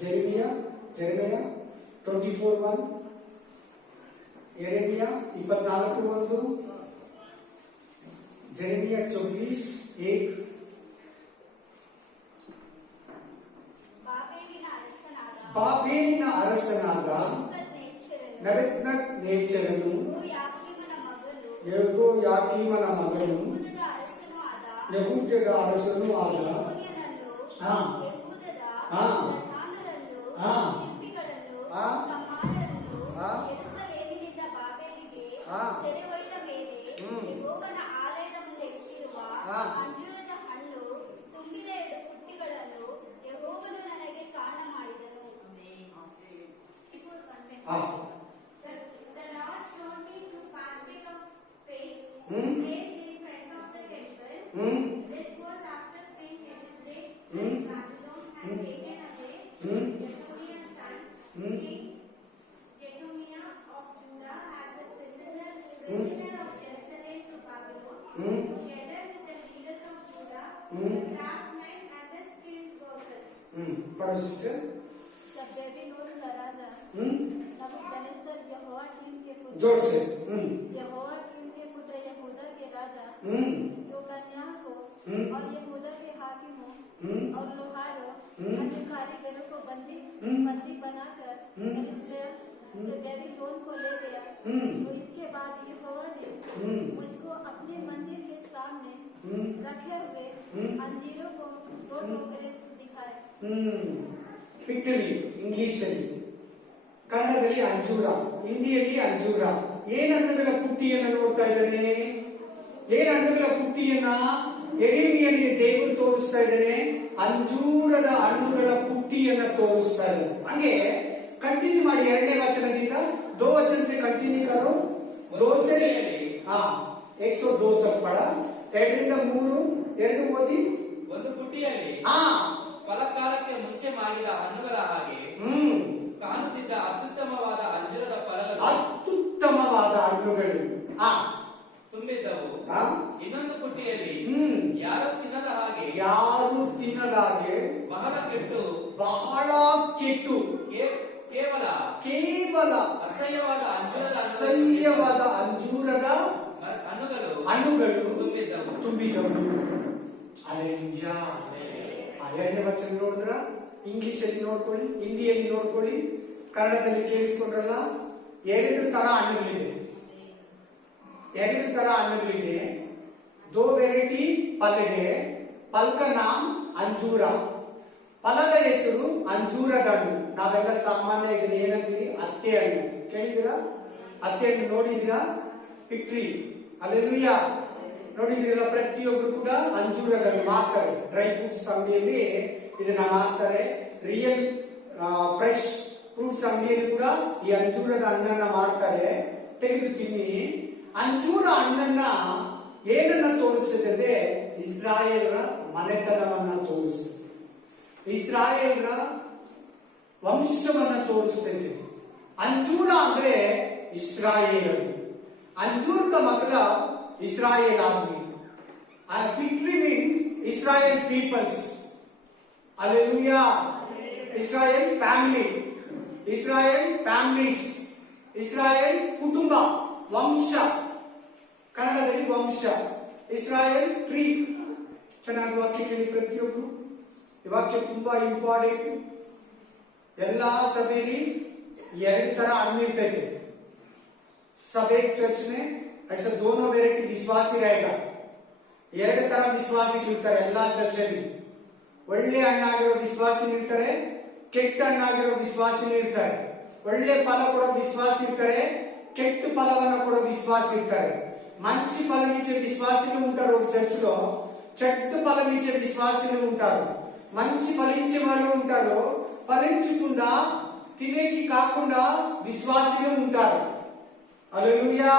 ಜೆರೆಮಿಯ 24:1, ಯೆರೆಮೀಯ 24:1, ಜೆರೆಮಿಯ 24:1. ಬಾಬೇಲಿನ ಅರಸನಾದ ನೆಬೂಕದ್ನೆಚ್ಚರನು ಯೆಹೋಯಾಕೀಮನ ಮಗನು ಯೆಹೂದದ ಅರಸನೂ ಆದ पढ़ो सिस्टर। जब बेबीलोन का राजा नबूकदनेस्सर यहोयाकीम के पुत्र जोर से यहोयाकीम के पुत्र यहूदा के राजा योकन्याह को और यहूदा के हाकिमों और लोहारों अन्य कारीगरों को बंदी बनाकर यरूशलेम से बेबीलोन को ले गया। तो इसके बाद यहोवा ने मुझको अपने मंदिर के सामने रखे हुए अंजीरों को 2 टोकरे दिखाए। ಫಿಕ್ಟರಿ ಇಂಗ್ಲಿಷ್ ಅಲ್ಲಿ, ಕನ್ನಡದಲ್ಲಿ ಅಂಜೂರ, ಹಿಂದಿಯಲ್ಲಿ ಅಂಜೂರ. ಏನ್ ಹಣ್ಣುಗಳ ಪುಟ್ಟಿಯನ್ನು ನೋಡ್ತಾ ಇದ್ದಾನೆ? ಏನ್ ಹಣ್ಣುಗಳ ಪುಟ್ಟಿಯನ್ನ ಯೆರೆಮೀಯನಿಗೆ ದೇವರು ತೋರಿಸ್ತಾ ಇದ್ದಾನೆ? ಅಂಜೂರದ ಹಣ್ಣುಗಳ ಪುಟ್ಟಿಯನ್ನ ತೋರಿಸ್ತಾ ಇದ್ದಾನೆ. ಹಂಗೆ ಕಂಟಿನ್ಯೂ ಮಾಡಿ 2ನೇ ವಚನದಿಂದ 2 वचन से कंटिन्यू करो। 2 से 102 तक पढ़ा। 2ರಿಂದ 3 2 ಓದಿ. ಒಂದು ಪುಟ್ಟಿಯಲ್ಲಿ ಫಲಕಾಲಕ್ಕೆ ಮುಂಚೆ ಮಾಡಿದ ಹಣ್ಣುಗಳ ಹಾಗೆ ಕಾಣುತ್ತಿದ್ದ ಅತ್ಯುತ್ತಮವಾದ ಅಂಜೂರದ ಫಲಗಳು, ಅತ್ಯುತ್ತಮವಾದ ಹಣ್ಣುಗಳು ತುಂಬಿದ್ದವು. ಇನ್ನೊಂದು ಪುಟ್ಟಿಯಲ್ಲಿ ಯಾರು ತಿನ್ನದ ಹಾಗೆ ಬಹಳ ಕೆಟ್ಟು ಕೇವಲ ಅಸಹ್ಯವಾದ ಅಂಜೂರದ ಹಣ್ಣುಗಳು ತುಂಬಿದವು. ಅಲ್ಲೆಲೂಯಾ. 2ನೇ ವಚನ ನೋಡಿದ್ರ ಇಂಗ್ಲಿಷ್ ಅಲ್ಲಿ ನೋಡ್ಕೊಳ್ಳಿ, ಹಿಂದಿಯಲ್ಲಿ ನೋಡ್ಕೊಳ್ಳಿ, ಕನ್ನಡದಲ್ಲಿ ಕೇಳಿಸ್ಕೊಂಡ್ರಲ್ಲ. 2 ತರ ಹಣ್ಣುಗಳಿದೆ. 2 ತರ ಹಣ್ಣುಗಳಿದೆ. 2 ವೆರೈಟಿ ಫಲ ಇದೆ. ಫಲ का नाम ಅಂಜೂರ. ಫಲದ ಹೆಸರು ಅಂಜೂರದ ಹಣ್ಣು. ನಾವೆಲ್ಲ ಸಾಮಾನ್ಯ ಇದನ್ನ ಏನಂತೀವಿ? ಅತ್ತೆ ಹಣ್ಣು. ಕೇಳಿದಿರಾ? ಅತ್ತೆ ಹಣ್ಣು ನೋಡಿದಿರಾ? ಫಿಕ್ಟ್ರಿ ಅಲ್ಲೆಲೂಯಾ ನೋಡಿದಿರಲ್ಲ. ಪ್ರತಿಯೊಬ್ರು ಕೂಡ ಅಂಜೂರದ ಹಣ್ಣು ಮಾರ್ತಾರೆ. ಡ್ರೈ ಫ್ರೂಟ್ಸ್ ಅಂಗಡಿಯಲ್ಲಿ ಇದನ್ನ ಮಾರ್ತಾರೆ. ರಿಯಲ್ ಫ್ರೆಶ್ ಫ್ರೂಟ್ಸ್ ಅಂಗಡಿಯಲ್ಲಿ ಕೂಡ ಈ ಅಂಜೂರದ ಹಣ್ಣನ್ನ ಮಾರ್ತಾರೆ. ತೆಗೆದು ತಿನ್ನಿ. ಅಂಜೂರ ಹಣ್ಣನ್ನ ಏನನ್ನ ತೋರಿಸ್ತದೆ? ಇಸ್ರಾಯೇಲರ ಮನೆತನವನ್ನ ತೋರಿಸ್ತದೆ. ಇಸ್ರಾಯೇಲರ ವಂಶವನ್ನ ತೋರಿಸ್ತದೆ. अंजूर ಅಂದ್ರೆ ಇಸ್ರಾಯೇಲ್. अंजूर का मतलब इस्राएल आदमी. And victory means Israel peoples. Hallelujah. Israel family. Israel families. Israel ಕುಟುಂಬ, ವಂಶ. ಕನ್ನಡದಲ್ಲಿ ವಂಶ. ಇಸ್ರಾಯೇಲ್ ಟ್ರೀ. ಚೆನ್ನಾಗಿ ವಾಕ್ಯ ಕೇಳಿ ಪ್ರತಿಯೊಬ್ಬರು. ಈ ವಾಕ್ಯ ತುಂಬಾ ಇಂಪಾರ್ಟೆಂಟ್. ಎಲ್ಲಾ ಸಭೆಯಲ್ಲಿ 2 ತರ ಹಣ್ಣು ಇರ್ತೈತೆ. सब एक चर्च में ऐसा दोनों वेराइटी विश्वासी रहेगा. 2 ತರ ವಿಶ್ವಾಸಿ ಇರ್ತಾರೆ ಎಲ್ಲಾ ಚರ್ಚಲ್ಲಿ. ಒಳ್ಳೆ ಹಣ್ಣಾಗಿರೋ ವಿಶ್ವಾಸಿ ಇರ್ತಾರೆ, ಕೆಟ್ಟ ಹಣ್ಣಾಗಿರೋ ವಿಶ್ವಾಸಿ ಇರ್ತಾರೆ. ಒಳ್ಳೆ ಫಲ ಕೊಡೋ ವಿಶ್ವಾಸಿ ಇರ್ತಾರೆ, ಕೆಟ್ಟ ಫಲವನ್ನು ಕೊಡೋ విశ్వాసి ఇస్తారు. మంచి ఫలమిచ్చే విశ్వాసులు ఉంటారు ఒక చర్చిలో, చెడ్డ ఫలమిచ్చే విశ్వాసులు ఉంటారు. మంచి ఫలించే వాళ్ళు ఉంటారు, ఫలించకుండా తినేకి కాకుండా విశ్వాసులు ఉంటారు. Hallelujah,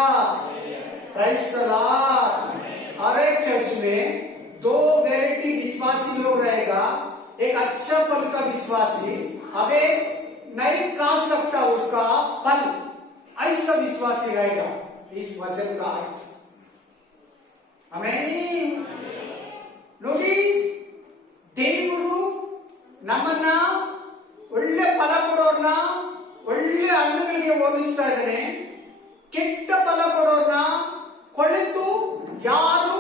praise the lord. हर एक चर्च में 2 वैरायटी विश्वासी लोग रहेगा. एक अच्छा फल का विश्वासी, अब एक नहीं खा सकता उसका फल, ऐसा विश्वासी रहेगा. इस वचन का अर्थ आमीन. ನೋಡಿ, ದೇವರು ನಮ್ಮನ್ನ ಒಳ್ಳೆ ಹೋಲಿಸ್ತಾ ಇದ್ದಾನೆ. ಕೆಟ್ಟ ಫಲ ಕೊಡೋರ್ನ ಕೊಳೆತು ಯಾರು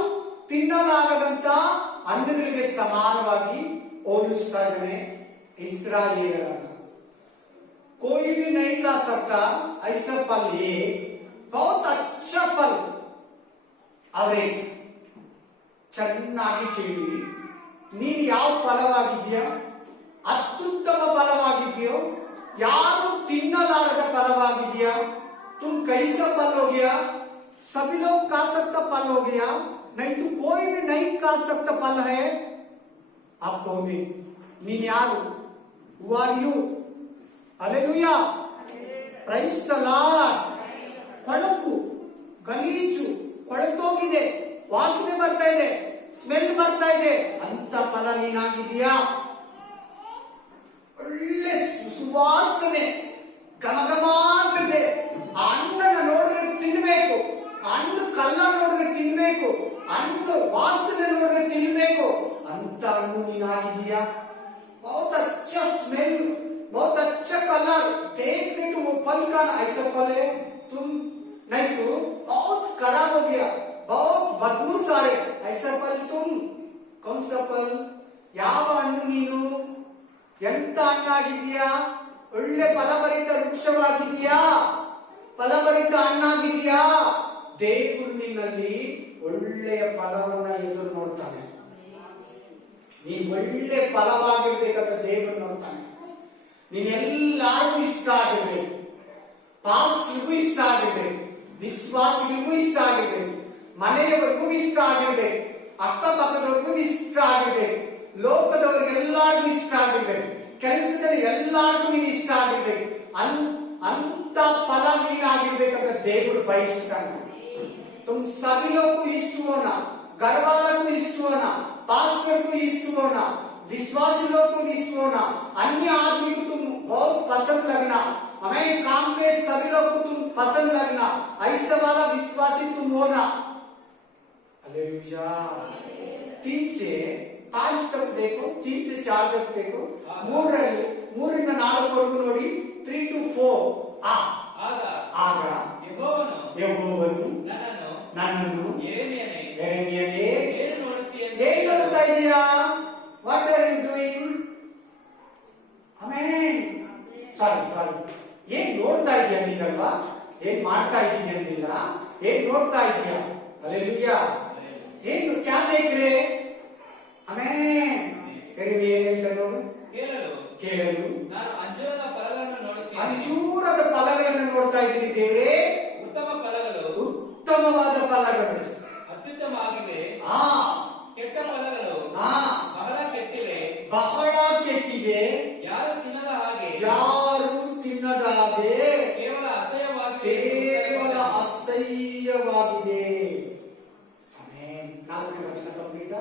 ತಿನ್ನಲಾಗದಂತ ಹಣ್ಣುಗಳಿಗೆ ಸಮಾನವಾಗಿ ಹೋಲಿಸ್ತಾ ಇದ್ದಾನೆ ಇಸ್ರಾಯೇಲರನ್ನ. कोई भी नहीं खा सकता ऐसा फल ये बहुत अच्छा फल. ಅವರೇ ಚೆನ್ನಾಗಿ ಕೇಳಿ, ನೀನು ಯಾವ ಫಲವಾಗಿದೆಯಾ? ಅತ್ಯುತ್ತಮ ಫಲವಾಗಿದೆಯೋ? ಯಾರು ತಿನ್ನಲಾರದ ಫಲವಾಗಿದೆಯಾ? तुम कैसा फल हो गया? सभी लोग खा सकता फल हो गया, नहीं तो कोई भी नहीं खा सकता फल है. आप कौन है? ನೀನು ಯಾರು? Who are you? Hallelujah. Praise the Lord. ಕೊಳಕು, ಗಲೀಜು, ಕೊಳೆತೋಗಿದೆ, ವಾಸನೆ ಬರ್ತಾ ಇದೆ, ಸ್ಮೆಲ್ ಬರ್ತಾ ಇದೆ ಅಂತ ಫಲ ನೀನಾಗಿದೆಯಾ? ಒಳ್ಳೆ ಸುವಾಸನೆ ಘಮಘಮ ಅಂತಿದೆ, ಆ ಹಣ್ಣನ್ನ ನೋಡಿದ್ರೆ ತಿನ್ಬೇಕು, ಆ ಹಣ್ಣು ಕಲರ್ ನೋಡಿದ್ರೆ ತಿನ್ಬೇಕು, ಹಣ್ಣು ವಾಸನೆ ನೋಡಿದ್ರೆ ತಿನ್ಬೇಕು ಅಂತ ಹಣ್ಣು ನೀನಾಗಿದೆಯಾ? बहुत अच्छा स्मेल, बहुत अच्छा कलर, देखने को वो फल का ऐसा फल है, तुम नहीं तो बहुत खराब हो गया, बहुत बदबू सारे, ऐसा फल तुम कौन सा फल? ಯಾವ ಹಣ್ಣು ನೀನು? ಎಂತ ಹಣ್ಣಾಗಿದೆಯಾ? ಒಳ್ಳೆ ಫಲಭರಿತ ವೃಕ್ಷವಾಗಿದೆಯಾ? ಫಲಭರಿತ ಹಣ್ಣಾಗಿದೆಯಾ? ದೇವರು ನಿನ್ನಲ್ಲಿ ಒಳ್ಳೆಯ ಫಲವನ್ನ ಎದುರು ನೋಡ್ತಾನೆ. ನೀನು ಒಳ್ಳೆ ಫಲವಾಗಿರ್ಬೇಕಂತ ದೇವರು ನೋಡ್ತಾನೆ. ನೀನೆಲ್ಲರಿಗೂ ಇಷ್ಟ ಆಗಿರ್ಬೇಕು, ಪಾಸ್ಟ್ರಿಗೂ ಇಷ್ಟ ಆಗಿರ್ಬೇಕು, ವಿಶ್ವಾಸಿಗಳಿಗೂ ಇಷ್ಟ ಆಗಿರ್ಬೇಕು, ಮನೆಯವರಿಗೂ ಇಷ್ಟ ಆಗಿರ್ಬೇಕು, ಅಕ್ಕಪಕ್ಕದವ್ರಿಗೂ ಇಷ್ಟ ಆಗಿರ್ಬೇಕು, ಲೋಕದವರಿಗೆಲ್ಲರಿಗೂ ಇಷ್ಟ ಆಗಿರ್ಬೇಕು, ಕೆಲಸದಲ್ಲಿ ಎಲ್ಲರಿಗೂ ನೀನು ಇಷ್ಟ ಆಗಿರ್ಬೇಕು. ಅಂತ ಫಲ ನೀನಾಗಿರ್ಬೇಕಂತ ದೇವರು ಬಯಸ್ತಾನೆ. तुम सभी लोग को इष्ट होना, घर वाला को इष्ट होना, पास्टर को इष्ट होना, विश्वासी लोग को इष्ट होना, अन्य आदमी को तुम बहुत पसंद लगना, हमें काम पे सभी लोग को तुम पसंद लगना, ऐसा वाला विश्वासी तुम होना. हालेलुया. 3 से 5 तक देखो, 3 से 4 तक देखो, 3 ಇಂದ 4 ವರೆಗೂ ನೋಡಿ, 3 to 4. ಆಗ ಯೆಹೋವನು ನನ್ನನ್ನು ಯೆರೆಮೀಯನೇ ಏನು ನೋಡುತ್ತಾ ಇದೀಯಾ? What are you doing? Amen. Sorry, ಏನ್ ನೋಡ್ತಾ ಇದೀಯಾ ನೀನಲ್ವಾ? ಏನ್ ಮಾಡ್ತಾ ಇದೀಯ ಅಂದಿಲ್ಲ, ಏನ್ ನೋಡ್ತಾ ಇದೀಯಾ? ಹಲ್ಲೆಲೂಯಾ. ಏನು ಕ್ಯಾ ದೇಖ್ ರೇ? ಆಮೆನ್. ಯೆರೆಮೀಯ ಏನ್ ಹೇಳ್ತಾನೆ ನೋಡು. ಕೇಳಲು ನಾನು ಅಂಜೂರದ ಫಲಗಳನ್ನು ನೋಡುತ್ತೇನೆ. ಅಂಜೂರದ ಫಲಗಳನ್ನು ನೋಡ್ತಾ ಇದ್ದೀನಿ ದೇವರೇ. ಉತ್ತಮವಾದ ಫಲಗಳು ಅತ್ಯುತ್ತಮ ಆಗಿವೆ. ಕೆಟ್ಟ ಫಲಗಳು ಬಹಳ ಕೆಟ್ಟಿವೆ. ಯಾರು ತಿನ್ನದ ಹಾಗೆ ಕೇವಲ ಅಸಹ್ಯವಾಗಿದೆ. ಆಮೆನ್. 4ನೇ ವಚನ ಕಂಪ್ಲೀಟ್.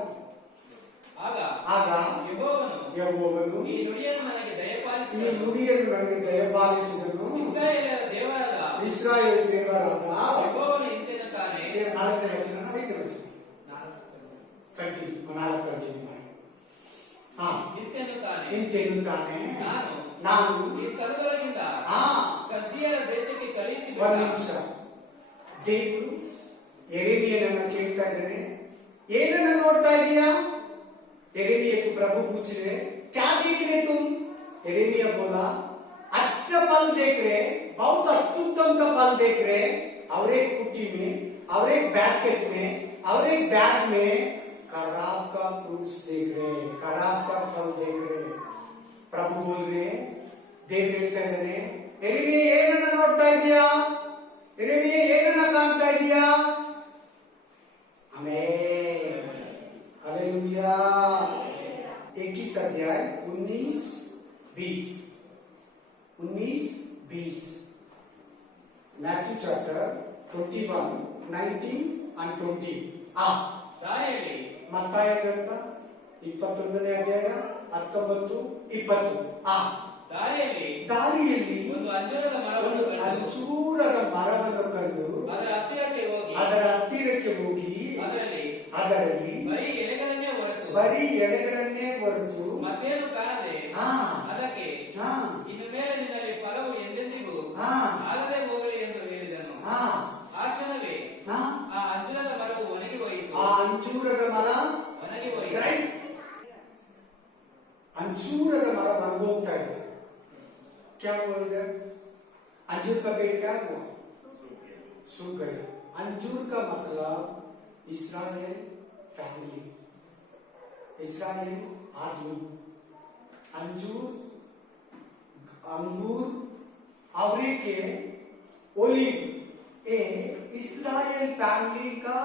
ಆಗ ಯೆಹೋವನು ಈ ನುಡಿಯನ್ನು ನನಗೆ ದಯಪಾಲಿಸಿದನು. ಇಸ್ರಾಯೇಲ್ ದೇವರಾದ ಯೆಹೋವನು ಇಂತೆನ್ನುತ್ತಾನೆ. 4ನೇ ವಚನ, 5ನೇ ವಚನ ಕಂಟಿನ್ಯೂ ಮಾಡಿ. ಇಂತೆನ್ನುತ್ತಾನೆ, ನಾನು ಈ ಸ್ಥಳದೊಳಗಿಂದ ಕಸ್ದೀಯರ ದೇಶಕ್ಕೆ ಕಳುಹಿಸಿ. ಒಂದು ನಿಮಿಷ. ದೇವರು ಯೆರೆಮೀಯನನ್ನ ಕೇಳ್ತಾ ಇದ್ದಾನೆ, ಏನನ್ನ ನೋಡ್ತಾ ಇದೀಯಾ? यिर्मयाह को प्रभु पूछ रहे, क्या देख रहे तुम? यिर्मयाह बोला, अच्छा फल देख रहे, बहुत अत्युत्तम का फल देख रहे. और एक कुटी में, और एक बास्केट में, और एक बैग में खराब का फ्रूट्स देख रहे, खराब का फल देख रहे. प्रभु बोल रहे, देव ಹೇಳ್ತಾ ಇದ್ದಾನೆ, ಯೆರೆಮೀಯ ಏನನ್ನ ನೋಡ್ತಾ ಇದೀಯಾ? ಯೆರೆಮೀಯ ಏನನ್ನ ಕಾಣ್ತಾ ಇದೀಯಾ? ಆಮೆನ್. हालेलुया. 21 अध्याय 19-20. Matthew chapter 21, 19 and 20. ಮತ್ತಾಯ ಗ್ರಂಥ 21ನೇ ಅಧ್ಯಾಯ 19, 20. ದಾರಿಯಲ್ಲಿ ಒಂದು ಅಂಜೂರದ ಮರವನ್ನು ಕಂಡು ಅದರ ಹತ್ತಿರಕ್ಕೆ ಹೋಗಿ ಅದರಲ್ಲಿ ಬರೀ ಎಲೆಗಳನ್ನೇ ಹೊರತು ಮತ್ತೇನು ಕಾಣದೆ ಅದಕ್ಕೆ ಇನ್ನು ಮೇಲೆ ನಿನ್ನಲ್ಲಿ ಫಲವು ಎಂದೆಂದಿಗೂ ಆಗದೆ ಅಂಜೂರದ ಮರ ಒಣಗೋಗ್ತಾ ಇದೆ. क्या हुआ इधर? अंजूर का पेड़ क्या हुआ? सूख गया. अंजूर का मतलब इस्राएल फैमिली, इस्राएल आदमी. अंजूर, अंगूर, अवरेके, ओलिव ये इस्राएल ಫ್ಯಾಮಿಲಿ का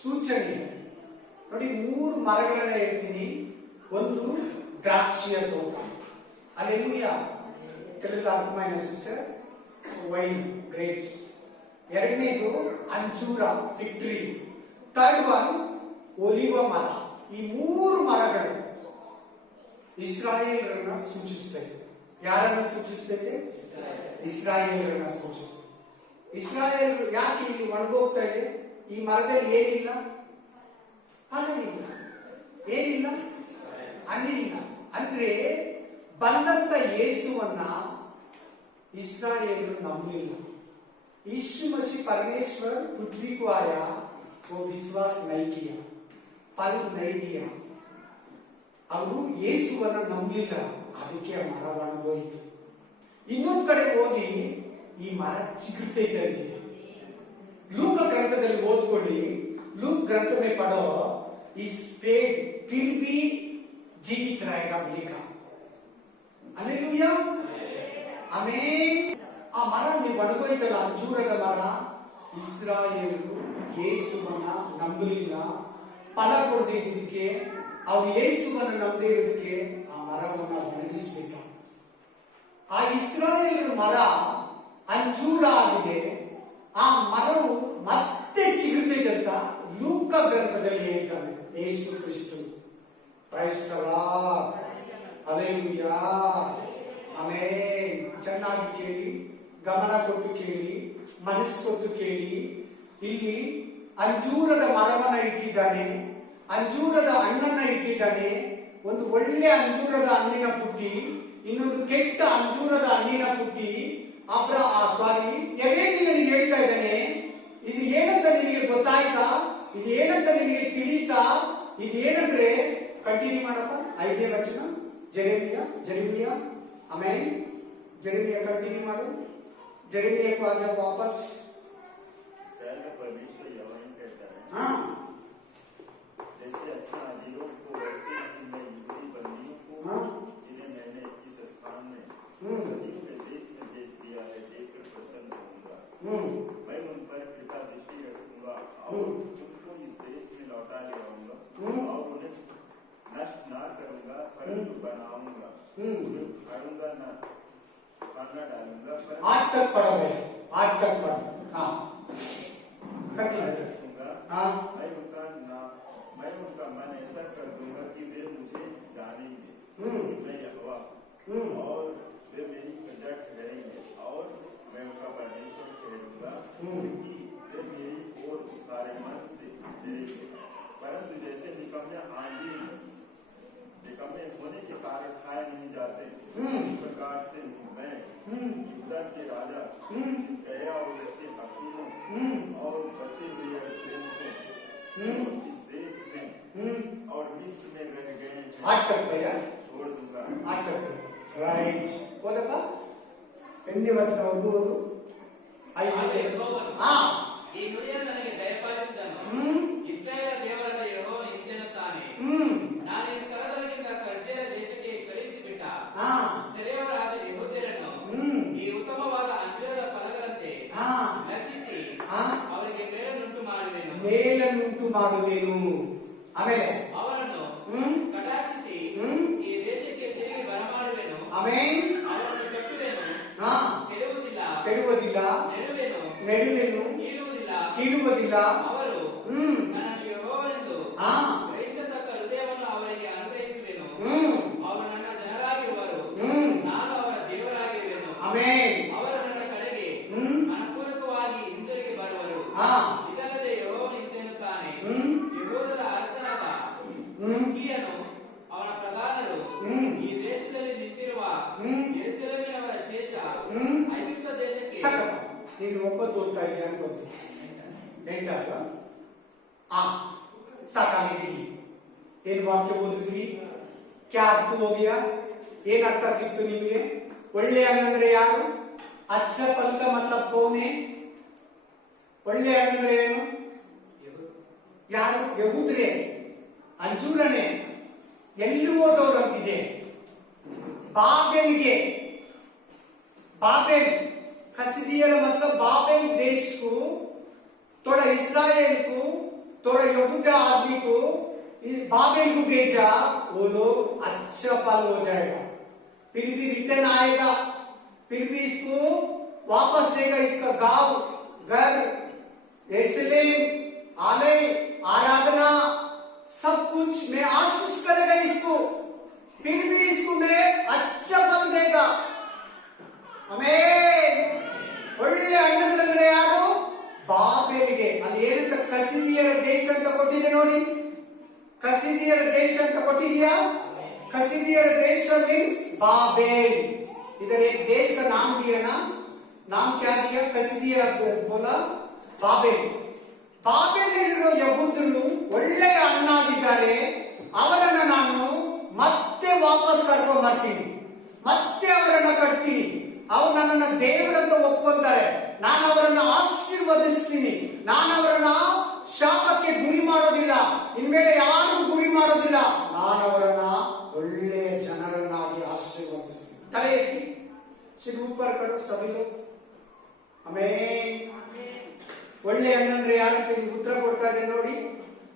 ಸೂಚನೆ. ನೋಡಿ, 3 ಮರಗಳನ್ನ ಹೇಳ್ತೀನಿ. ಒಂದು ದ್ರಾಕ್ಷಿಯ ತೋಟ, ಅಲ್ಲೆಲೂಯಾ, ಕೆಲವು ಅರ್ಥమైన ಸಿಸ್ಟರ್, ವೈನ್ ಗ್ರೇಪ್ಸ್. ಎರಡನೇದು ಅಂಜೂರ ಫಿಗ್ ಟ್ರೀ. ಥರ್ಡ್ ಒನ್ ಒಲಿವ ಮರ. ಈ 3 ಮರಗಳು ಇಸ್ರಾಯೇಲರನ್ನ ಸೂಚಿಸ್ತವೆ. ಯಾರನ್ನ ಸೂಚಿಸ್ತವೆ? ಇಸ್ರಾಯೇಲರನ್ನ ಸೂಚಿಸ್ತವೆ. ಇಸ್ರಾಯೇಲ್ ಯಾಕೆ ಇಲ್ಲಿ ಒಣಗೋಗ್ತಾ ಇದೆ? ಈ ಮರದಲ್ಲಿ ಏನಿಲ್ಲ? ಫಲ ಇಲ್ಲ, ಏನಿಲ್ಲ, ಹಣ್ಣಿಲ್ಲ. ಅಂದ್ರೆ ಬಂದಂತ ಯೇಸುವನ್ನ इस्राएल ನಂಬಲಿಲ್ಲ. यीशु मसीह परमेश्वर पृथ्वी को आया, वो विश्वास नहीं किया, फल नहीं दिया. ಅವರು ಯೇಸುವನ್ನ ನಂಬಲಿಲ್ಲ, ಅದಕ್ಕೆ ಆ ಮರ ಒಣಗೋಯಿತು. ಇನ್ನೊಂದು ಕಡೆ ಹೋಗಿ ಈ ಮರ ಚಿಗುರ್ತೈತೆ. लूक ग्रंथದಲ್ಲಿ ಓದ್ಕೊಳ್ಳಿ. लूक ग्रंथ में पढ़ो, इस पेड़ फिर भी जीवित रहेगा लिखा. Hallelujah, amen. ಆ ಮರ ನೀವು ಒಣಗೋಯ್ತಲ್ಲ, ಅಂಜೂರದ ಮರ. ಇಸ್ರಾಯೇಲರು ಯೇಸುವನ್ನ ನಂಬಲಿಲ್ಲ, ಫಲ ಕೊಡದೆ ಇದ್ದಕ್ಕೆ, ಅವ್ರು ಯೇಸುವನ್ನ ನಂಬದೇ ಇರೋದಕ್ಕೆ ಆ ಮರವನ್ನ ಒಣಗಿಸ್ಬಿಟ್ಟ. ಆ ಇಸ್ರಾಯೇಲರ ಮರ ಅಂಜೂರ ಆಗಿದೆ. ಆ ಮರವು ಮತ್ತೆ ಚಿಗುರ್ತೈತೆ ಅಂತ ಲೂಕ ಗ್ರಂಥದಲ್ಲಿ ಹೇಳ್ತಾನೆ ಯೇಸು ಕ್ರಿಸ್ತು. Praise the lord, hallelujah, amen. ಚೆನ್ನಾಗಿ ಕೇಳಿ, ಗಮನ ಕೊಟ್ಟು ಕೇಳಿ, ಮನಸ್ಸು ಕೊಟ್ಟು ಕೇಳಿ. ಇಲ್ಲಿ ಅಂಜೂರದ ಮರವನ್ನ ಇಟ್ಟಿದ್ದಾನೆ, ಅಂಜೂರದ ಹಣ್ಣನ್ನ ಇಟ್ಟಿದ್ದಾನೆ. ಒಂದು ಒಳ್ಳೆ ಅಂಜೂರದ ಹಣ್ಣಿನ ಪುಟ್ಟಿ, ಇನ್ನೊಂದು ಕೆಟ್ಟ ಅಂಜೂರದ ಹಣ್ಣಿನ ಪುಟ್ಟಿ. ಎರೇಮಿಯನು ಹೇಳ್ತಾ ಇದ್ದಾನೆ, ಇದು ಏನಂತ ನಿನಗೆ ಗೊತ್ತಾಯ್ತಾ? ಇದು ಏನಂತ ನಿನಗೆ ತಿಳಿತಾ? ಇದು ಏನಂದ್ರೆ, ಕಂಟಿನ್ಯೂ ಮಾಡಪ್ಪ. 5ನೇ ವಚನ, ಜೆರೆಮಿಯ. ಆಮೆನ್. जरेमिया कंटिन्यू मारो. जरेमिया को आज वापस परमेश्वर यहोवा कहता है, हाँ, जैसे अपना अधीरों को वैसे ही मैं यहूदी बंदियों को, हाँ, जिन्हें मैंने इस स्थान में सदियों के देश में भेज दिया है, देखकर प्रसन्न होऊंगा. मैं उन पर कृपा दृष्टि रखूंगा और उनको इस देश में लौटा ले आऊंगा और उन्हें नष्ट ना करूंगा परंतु बनाऊंगा. उन्हें उखाड़ूंगा ना डालूंगा. 8 तक पढ़ोगे, 8 तक पढ़ो. हाँ, रखूंगा. हाँ, मैं उनका मन ऐसा कर दूंगा कि वे मुझे जानेंगे, मैं यहोवा, और वे मेरी प्रजा ठहरेंगे और मैं उनका परमेश्वर ठहरूंगा, क्योंकि वे मेरी ओर सारे मन से ठहरेंगे. परंतु जैसे निकम्मे आंधी निकम्मे होने के कारण खाए नहीं जाते, इसी प्रकार से मैं युद्धा के राजा गया और उसके हकीमों और बचे हुए प्रेमिकों इस देश में और मिस्र में रह गए हैं 8 तक भैया, छोड़ दूंगा. 8 तक. राइट, बोलಪ್ಪ. 8ನೇ ವಚನ ಓದು. 5ನೇ. हाँ, ಈ ನುಡಿಯನ್ನು ನನಗೆ ದಯಪಾಲಿಸಿದನು. ಇಸ್ರಾಯೇಲ ದೇವರಾದ ಯೆಹೋವನು ಇಂತೆನ್ನುತ್ತಾನೆ, ನಾನು ಈ ಸ್ಥಳದೊಳಗಿಂದ ಕಸ್ದೀಯರ ದೇಶಕ್ಕೆ ಕಳುಹಿಸಿಬಿಟ್ಟ ಸೆರೆಯವರಾದ ಯೆಹೂದ್ಯರನ್ನು ಈ ಉತ್ತಮವಾದ ಅಂಜೂರದ ಫಲಗಳಂತೆ ಲಕ್ಷಿಸಿ ಅವರಿಗೆ ಮೇಲನ್ನುಂಟು ಮಾಡುವೆನು. ಆಮೇಲೆ ಅವರನ್ನು ಕಟಾಕ್ಷಿಸಿ ಈ ದೇಶಕ್ಕೆ ತಿರುಗಿ ಬರಮಾಡುವೆನು. ಆಮೆನ್. ಅವರನ್ನು ಕಟ್ಟುವೆನು, ಕೆಡುವುದಿಲ್ಲ, ನೆಡುವೆನು, ಕೀಳುವುದಿಲ್ಲ. ಅವರು ನನ್ನನ್ನು ಯೆಹೋವನೆಂದು ಗ್ರಹಿಸತಕ್ಕ ಹೃದಯವನ್ನು ಅವರಿಗೆ ಅನುಗ್ರಹಿಸುವೆನು. ಅವರು ನನ್ನ ಜನರಾಗಿರುವರು, ನಾನು ಅವರ ದೇವರಾಗಿರುವೆನು. ಆಮೆನ್. ಅವರು ನನ್ನ ಕಡೆಗೆ ಮನಪೂರ್ವಕವಾಗಿ ಹಿಂದಿರುಗಿ ಬರುವರು. ಇದಲ್ಲದೆ ಯೆಹೋವನು ಇಂತೆನ್ನುತ್ತಾನೆ, ಯೆಹೂದದ ಅರಸನಾದ ಹಿಜ್ಕೀಯನು ಅವನ ಪ್ರಧಾನರು ಈ ದೇಶದಲ್ಲಿ ನಿಂತಿರುವ ಯೆರೂಸಲೇಮಿನವರ ಶೇಷ ಐಗುಪ್ತ ದೇಶಕ್ಕೆ ನೀನು 9 ಓದ್ತಾ ಇದೆಯಾ ಅಂತ ಗೊತ್ತು. 8 ಸಾಕಾಗಿದ್ದೀವಿ. ಏನು ವಾಕ್ಯ ಓದಿದ್ವಿ? ಕ್ಯಾ ಅರ್ಥ ಹೋಗಿಯಾ? ಏನ್ ಅರ್ಥ ಸಿಕ್ತು ನಿಮಗೆ? ಒಳ್ಳೆ ಹಣ್ಣಂದ್ರೆ ಯಾರು? ಅಚ್ಚ ಪಲ್ಕ ಮತ್ಲಬ್ ಕೋನೆ? ಒಳ್ಳೆ ಹಣ್ಣಂದ್ರೆ ಏನು? ಯಾರು? ಯಹೂದ್ರೆ, ಅಂಜೂರನೆ. ಎಲ್ಲಿ ಹೋದವರಂತಿದೆ? बाबेल कसीदियर मतलब बाबेल देश को, थोड़ा इसराइल को, थोड़ा यहूदा आदमी को बाबेल को भेजा, वो लोग अच्छा फल हो जाएगा, फिर भी रिटर्न आएगा, फिर भी इसको वापस देगा, इसका गांव घर यरूशलेम आलय आराधना सब कुछ मैं आशीष करेगा इसको, फिर भी इसको मैं अच्छा फल देगा। ಆಮೆನ್. ಒಳ್ಳೆ ಹಣ್ಣುಗಳಂದ್ರೆ ಯಾರು? ಬಾಬೆಲಿಗೆ. ಅಲ್ಲಿ ಏನಂತ ಕಸಿದಿಯರ ದೇಶ ಅಂತ ಕೊಟ್ಟಿದೆ ನೋಡಿ. ಕಸಿದಿಯರ ದೇಶ ಅಂತ ಕೊಟ್ಟಿದೆಯಾ? ಕಸಿದಿಯರ ದೇಶ ಮೀನ್ಸ್ ಬಾಬೆಲ್. इधर एक देश का नाम दिया ना, नाम क्या दिया? ಕಸಿದಿಯ बोला ಬಾಬೆಲ್. ಬಾಬೆಲಿರೋ ಯಹೂದ್ಯರು ಒಳ್ಳೆಯ ಹಣ್ಣಾಗಿದ್ದಾರೆ, ಅವರನ್ನ ನಾನು ಮತ್ತೆ ವಾಪಸ್ ಕರ್ಕೊಂಡು ಬರ್ತೀನಿ, ಮತ್ತೆ ಅವರನ್ನ ಕಟ್ತೀನಿ, ಅವ್ರು ನನ್ನನ್ನ ದೇವರಂತ ಒಪ್ಕೊಂತಾರೆ, ನಾನು ಅವರನ್ನ ಆಶೀರ್ವದಿಸ್ತೀನಿ, ನಾನು ಅವರನ್ನ ಶಾಪಕ್ಕೆ ಗುರಿ ಮಾಡೋದಿಲ್ಲ, ಇನ್ಮೇಲೆ ಯಾರು ಗುರಿ ಮಾಡೋದಿಲ್ಲ, ನಾನು ಅವರನ್ನ ಒಳ್ಳೆಯ ಜನರನ್ನಾಗಿ ಆಶೀರ್ವದಿಸ್ತೀನಿ. ತಲೆ ಎತ್ತಿ ಸಿರು ऊपर करो सभी लोग. ಆಮೆನ್. ಒಳ್ಳೆ ಹಣ್ಣಂದ್ರೆ ಯಾರಂತ ಉತ್ತರ ಕೊಡ್ತಾ ಇದೆ ನೋಡಿ.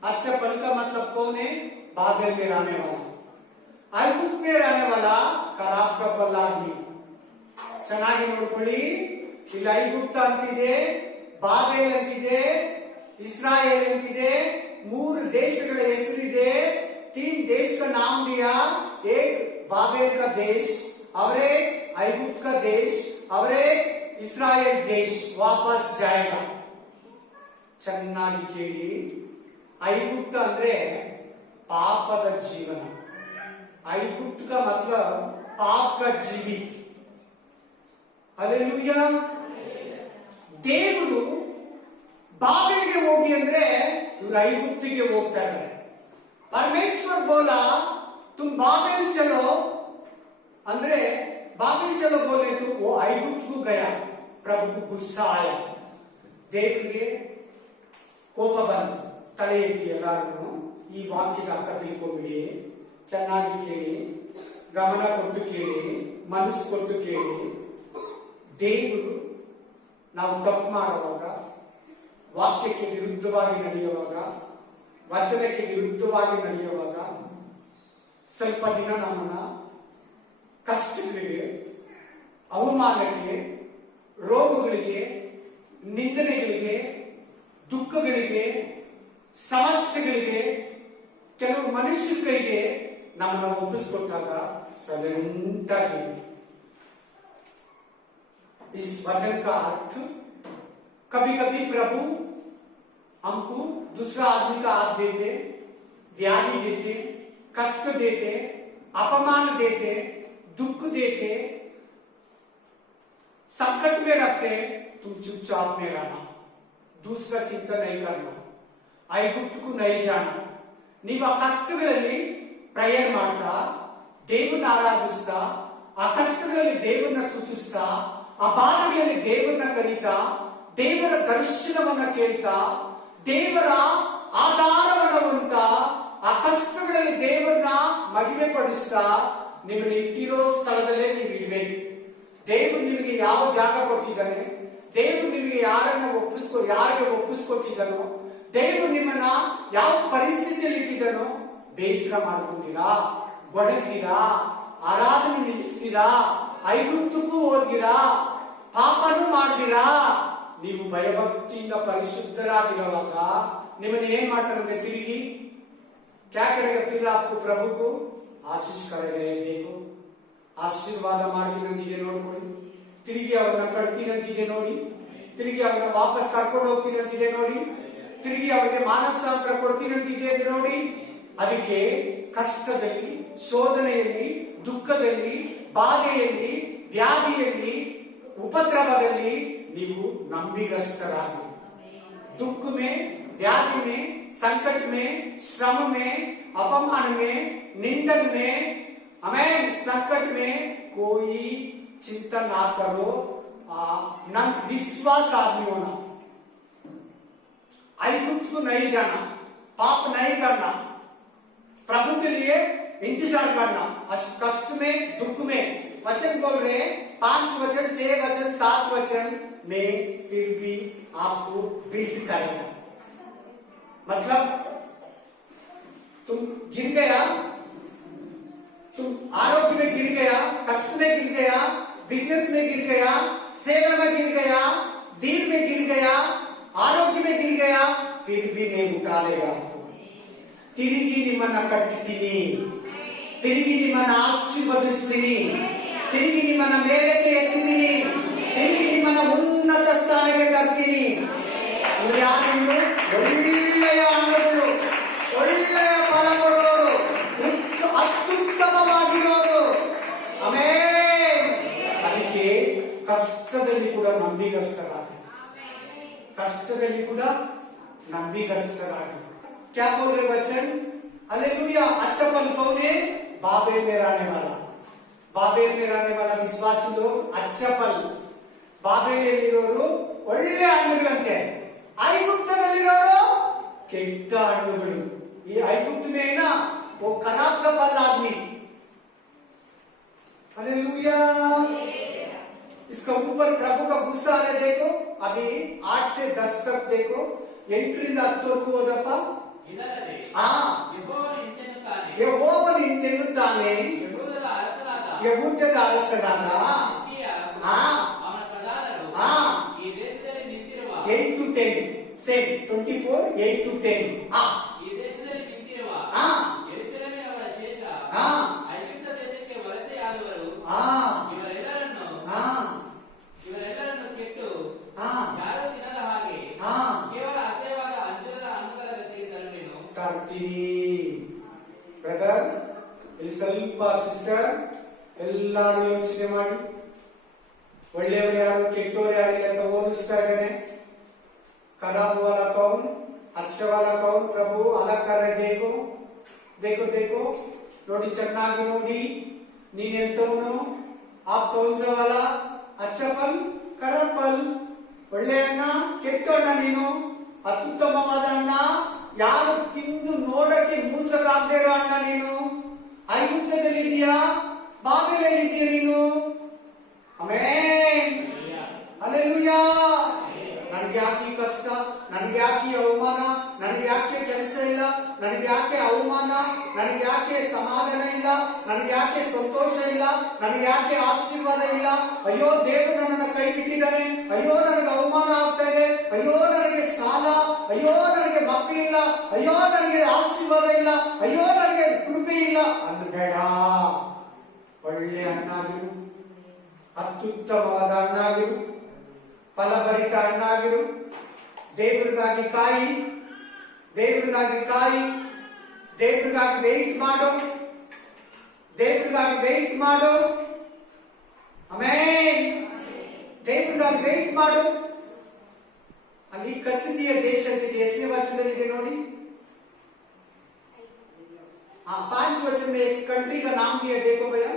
अच्छा फल का मतलब कौन है? बाबेल में रहने वाला, ಐಗುಪ್ತ में रहने वाला खराब का फल आदमी. ಚೆನ್ನಾಗಿ ನೋಡ್ಕೊಳ್ಳಿ, ಇಲ್ಲಿ ಐಗುಪ್ತ ಅಂತಿದೆ, ಬಾಬೆಲ್ ಅಂತಿದೆ, ಇಸ್ರಾಯೇಲ್ ಅಂತಿದೆ, 3 ದೇಶಗಳ ಹೆಸರಿದೆ. 3 देश का नाम दिया, एक बाबेल का देश और एक ಐಗುಪ್ತ का देश और एक इस्राएल देश वापस जाएगा. ಚೆನ್ನಾಗಿ ಕೇಳಿ, ಐಗುಪ್ತ ಅಂದ್ರೆ ಪಾಪದ ಜೀವನ, ಐಗುಪ್ತ का मतलब पाप का जीवी. हालेलुया. ದೇವರು ಬಾಬೆಲ್ಗೆ ಹೋಗಿ ಅಂದ್ರೆ ಇವರು ಐಗುಪ್ತಿಗೆ ಹೋಗ್ತಾ ಇದ್ದಾರೆ. परमेश्वर बोला तुम बाबेल चलो, ಅಂದ್ರೆ बाबेल चलो बोले तो वो ಐಗುಪ್ತ को गया, प्रभु को गुस्सा आया, ದೇವರಿಗೆ ಕೋಪ ಬಂತು. ತಲೆ ಎತ್ತಿ ಎಲ್ಲರೂ ಈ ವಾಕ್ಯದ ಅರ್ಥ ತಿಳ್ಕೊಂಡ್ಬಿಡಿ, ಚೆನ್ನಾಗಿ ಕೇಳಿ, ಗಮನ ಕೊಟ್ಟು ಕೇಳಿ, ಮನಸ್ಸು ಕೊಟ್ಟು ಕೇಳಿ. ದೇವರು ನಾವು ತಪ್ಪು ಮಾಡುವಾಗ, ವಾಕ್ಯಕ್ಕೆ ವಿರುದ್ಧವಾಗಿ ನಡೆಯುವಾಗ, ವಚನಕ್ಕೆ ವಿರುದ್ಧವಾಗಿ ನಡೆಯುವಾಗ ಸ್ವಲ್ಪ ದಿನ ನಮ್ಮನ್ನ ಕಷ್ಟಗಳಿಗೆ, ಅವಮಾನಕ್ಕೆ, ರೋಗಗಳಿಗೆ, ನಿಂದನೆಗಳಿಗೆ, ದುಃಖಗಳಿಗೆ, ಸಮಸ್ಯೆಗಳಿಗೆ, ಕೆಲವು ಮನುಷ್ಯರ ಕೈಗೆ ನಮ್ಮನ್ನು ಒಪ್ಪಿಸಿಕೊಟ್ಟಾಗ ಸೈಲೆಂಟಾಗಿ इस वचन का अर्थ, कभी कभी प्रभु हमको दूसरा आदमी का हाथ देते, व्याधि देते, कष्ट देते, अपमान देते, दुख देते, संकट में रखते, तुम चुपचाप में रहना, दूसरा चिंता नहीं करना, ಐಗುಪ್ತಕ್ಕೂ नहीं जाना. ನೀವು ಆ ಕಷ್ಟಗಳಲ್ಲಿ ಪ್ರೇಯರ್ ಮಾಡ್ತಾ, ದೇವರನ್ನ ಆರಾಧಿಸ್ತಾ, ಆ ಕಷ್ಟಗಳಲ್ಲಿ ದೇವರನ್ನ ಸ್ತುತಿಸ್ತಾ, ಆ ಬಾಧೆಗಳಲ್ಲಿ ದೇವರನ್ನ ಕರೀತಾ, ದೇವರ ದರ್ಶನವನ್ನ ಕೇಳ್ತಾ, ದೇವರ ಆಧಾರವನ್ನ ಹೊಂದ್ತಾ, ಆ ಕಷ್ಟಗಳಲ್ಲಿ ದೇವರನ್ನ ಮಹಿಮೆ ಪಡಿಸ್ತಾ, ನಿಮ್ಮನ್ನು ಇಟ್ಟಿರೋ ಸ್ಥಳದಲ್ಲೇ ನೀವು ಇರಬೇಕು. ದೇವರು ನಿಮಗೆ ಯಾವ ಜಾಗ ಕೊಟ್ಟಿದ್ದಾನೆ, ದೇವರು ನಿಮಗೆ ಯಾರಿಗೆ ಒಪ್ಪಿಸ್ಕೊಟ್ಟಿದ್ದಾನೋ, ದೇವರು ನಿಮ್ಮನ್ನ ಯಾವ ಪರಿಸ್ಥಿತಿಯಲ್ಲಿ ಇಟ್ಟಿದ್ದಾನೋ, ಬೇಸರ ಮಾಡ್ಕೊಂಡಿರಾ, ಗೊಡಗಿರಾ, ಆರಾಧನೆ ನಿಲ್ಲಿಸ್ತೀರಾ, ಐಗುಪ್ತಕ್ಕೂ ಹೋಗಿರಾ, ಪಾಪನೂ ಮಾಡ್ತೀರಾ, ನೀವು ಭಯಭಕ್ತಿಯಿಂದ ಪರಿಶುದ್ಧರಾಗಿರುವಾಗ ನಿಮ್ಮನ್ನ ಏನ್ ಮಾಡ್ತಾರೆ? ತಿರುಗಿ क्या करेगा? फिर आपको प्रभु को आशीष करेगा. देखो, ಆಶೀರ್ವಾದ ಮಾಡ್ತೀನಂತಿದೆ ನೋಡ್ಕೊಳ್ಳಿ, ತಿರುಗಿ ಅವ್ರನ್ನ ಕಟ್ತೀನಂತಿದೆ ನೋಡಿ, ತಿರುಗಿ ಅವ್ರನ್ನ ವಾಪಸ್ ಕರ್ಕೊಂಡು ಹೋಗ್ತೀನಂತಿದೆ ನೋಡಿ, ತಿರುಗಿ ಅವರಿಗೆ ಮಾನಸಾಂತರ ಕೊಡ್ತೀನಂತಿದೆ ನೋಡಿ. ಅದಕ್ಕೆ ಕಷ್ಟದಲ್ಲಿ, ಶೋಧನೆಯಲ್ಲಿ, ದುಃಖದಲ್ಲಿ, ಬಾಧೆಯಲ್ಲಿ, ವ್ಯಾಧಿಯಲ್ಲಿ, ಉಪದ್ರವದಲ್ಲಿ ನೀವು ನಂಬಿಗಸ್ತರಾಗಿ, दुख में, व्याधि में, संकट में, श्रम में, अपमान में, निंदन में, आमेन, संकट में कोई चिंता ना करो। न विश्वास आदमी होना, आईगुप्त को नहीं जाना, पाप नहीं करना, प्रभु के लिए इंतजार करना, कष्ट में, दुख में। वचन बोल रहे हैं 5 वचन, 6 वचन, 7 वचन में फिर भी आपको बिल्ड करेगा। मतलब तुम गिर गया, तुम आरोग्य में गिर गया, कष्ट में गिर गया, बिजनेस में गिर गया, सेवा में गिर गया, दीन में गिर गया, आरोग्य में गिर गया, फिर भी मैं उठालेगा। ತಿರುಗಿ ನಿಮ್ಮನ್ನ ಕಟ್ಟುತ್ತೀನಿ, ತಿರುಗಿ ನಿಮ್ಮನ್ನ ಆಶೀರ್ವದಿಸ್ತೀನಿ, ತಿರುಗಿ ನಿಮ್ಮನ್ನ ಮೇಲಕ್ಕೆ ಎತ್ತುತ್ತೀನಿ, ತಿರುಗಿ ನಿಮ್ಮನ್ನ ಉನ್ನತ ಸ್ಥಾನಕ್ಕೆ ತರ್ತೀನಿ. ಯಾರು ಒಳ್ಳೆಯ ಹಣ್ಣುಗಳು, ಒಳ್ಳೆಯ ಫಲ ಕೊಡೋರು, ಅತ್ಯುತ್ತಮವಾಗಿರೋರು. ಆಮೇನ್. ಅದಕ್ಕೆ ಕಷ್ಟದಲ್ಲಿ ಕೂಡ ನಂಬಿಗಸ್ತರಾಗಿ, ಕಷ್ಟದಲ್ಲಿ ಕೂಡ ನಂಬಿಗಸ್ತರಾಗಿ. क्या बोल रहे वचन? हालेलुया। अच्छा फल कौन है? बाबेल में रहने वाला, बाबेल में रहने वाला विश्वासी लोग अच्छा फल. ಬಾಬೇಲಿರೋರು ಒಳ್ಳೆ ಹಣ್ಣುಗಳಂತೆ, ಐಗುಪ್ತದಲ್ಲಿರೋರು ಕೆಟ್ಟ ಹಣ್ಣುಗಳು. ಈ ಐಗುಪ್ತ में ना वो खराब का फल आदमी. हालेलुया। इसका ऊपर प्रभु का गुस्सा है। देखो अभी 8 से 10 तक देखो, 8 ರಿಂದ 10 ವರೆಗೂ ಓದಪ್ಪ. ಇದಲ್ಲದೆ ಯೆಹೋವನು ಇಂತೆನ್ನುತ್ತಾನೆ, ಯೆಹೂದ್ಯದ ಅರಸನಾದ ಅವನ ಪ್ರಧಾನರು ಈ ದೇಶದಲ್ಲಿ ನಿಂತಿರುವ 8 to 10 ಸೇಮ್ 24 8 to 10 ಈ ದೇಶದಲ್ಲಿ ನಿಂತಿರುವ ಯೆರೂಸಲೇಮಿನವರ ಶೇಷ ಐಗುಪ್ತ ದೇಶಕ್ಕೆ ವಲಸೆಯಾದವರು ಇವರೆಲ್ಲರನ್ನು ಕೆಟ್ಟು ಯಾರು ತಿನ್ನದ ಹಾಗೆ ಕೇವಲ ಅಸಹ್ಯವಾದ ಅಂಜೂರದ ಹಣ್ಣುಗಳ ಜೊತೆಗೆ ತರ್ತೀನಿ. ಬ್ರದರ್, ಇಲ್ಲಿ ಸ್ವಲ್ಪ ಸಿಸ್ಟರ್ ಎಲ್ಲರೂ ಯೋಚನೆ ಮಾಡಿ, ಒಳ್ಳೆಯವರು ಯಾರು ಕೆಟ್ಟವರು ಯಾರಿಲ್ಲ ಅಂತ ಓದಿಸ್ತಾ ಇದ್ದೇನೆ. खराब वाला कौन, अच्छा वाला कौन, प्रभु अलग कर रहे. देखो देखो देखो, ನೋಡಿ ಚೆನ್ನಾಗಿ ನೋಡಿ, ನೀನೆಂತವನು, आप कौन सा वाला, अच्छा फल, खराब फल, ಒಳ್ಳೆ ಅಣ್ಣ, ಕೆಟ್ಟ ಅಣ್ಣ, ನೀನು ಅತ್ಯುತ್ತಮವಾದ ಅಣ್ಣ, ಯಾರು ತಿಂದು ನೋಡಕ್ಕೆ ಮೂಸರಾಗದೇ ಇರೋ ಅಣ್ಣ ನೀನು. ಐಗುಪ್ತದಲ್ಲಿ ಇದೆಯಾ, ಬಾಬೆಲಲ್ಲಿ ಇದೆಯಾ ನೀನು. ಆಮೆನ್. ಹಲ್ಲೆಲೂಯಾ. ನನಗೆ ಯಾಕೆ ಈ ಕಷ್ಟ, ನನಗೆ ಯಾಕೆ ಈ ಅವಮಾನ, ನನಗೆ ಯಾಕೆ ಕೆಲಸ ಇಲ್ಲ, ನನಗೆ ಯಾಕೆ ಅವಮಾನ, ನನಗೆ ಯಾಕೆ ಸಮಾಧಾನ ಇಲ್ಲ, ನನಗೆ ಯಾಕೆ ಸಂತೋಷ ಇಲ್ಲ, ನನಗೆ ಯಾಕೆ ಆಶೀರ್ವಾದ ಇಲ್ಲ. ಅಯ್ಯೋ, ದೇವರು ನನ್ನನ್ನು ಕೈ ಬಿಟ್ಟಿದ್ದಾನೆ, ಅಯ್ಯೋ ನನಗೆ ಅವಮಾನ ಆಗ್ತಾ ಇದೆ, ಅಯ್ಯೋ ನನಗೆ ಸಾಲ, ಅಯ್ಯೋ ನನಗೆ ಮಕ್ಕಳಿಲ್ಲ, ಅಯ್ಯೋ ನನಗೆ ಆಶೀರ್ವಾದ ಇಲ್ಲ, ಅಯ್ಯೋ ನನಗೆ ಕೃಪೆ ಇಲ್ಲ ಅನ್ನಬೇಡ. ಒಳ್ಳೆ ಹಣ್ಣಾಗಿರು, ಅತ್ಯುತ್ತಮವಾದ ಹಣ್ಣಾಗಿರು, ಫಲಭರಿತ ಹಣ್ಣಾಗಿರು. ದೇವರಿಗಾಗಿ ಕಾಯಿ, ದೇವರಿಗಾಗಿ ಕಾಯಿ, ದೇವರಿಗಾಗಿ ವೆಯ್ಟ್ ಮಾಡು, ದೇವರಿಗಾಗಿ ವೆಯ್ಟ್ ಮಾಡು. ಆಮೆನ್. ದೇವರಿಗಾಗಿ ವೆಯ್ಟ್ ಮಾಡು. ಅಲ್ಲಿ ಕಸಿದಿಯ ದೇಶದಲ್ಲಿ ಎಷ್ಟನೇ ವಚನದಲ್ಲಿದೆ ನೋಡಿ. 5 वचन में एक कंट्री का नाम दिया, देखो भैया.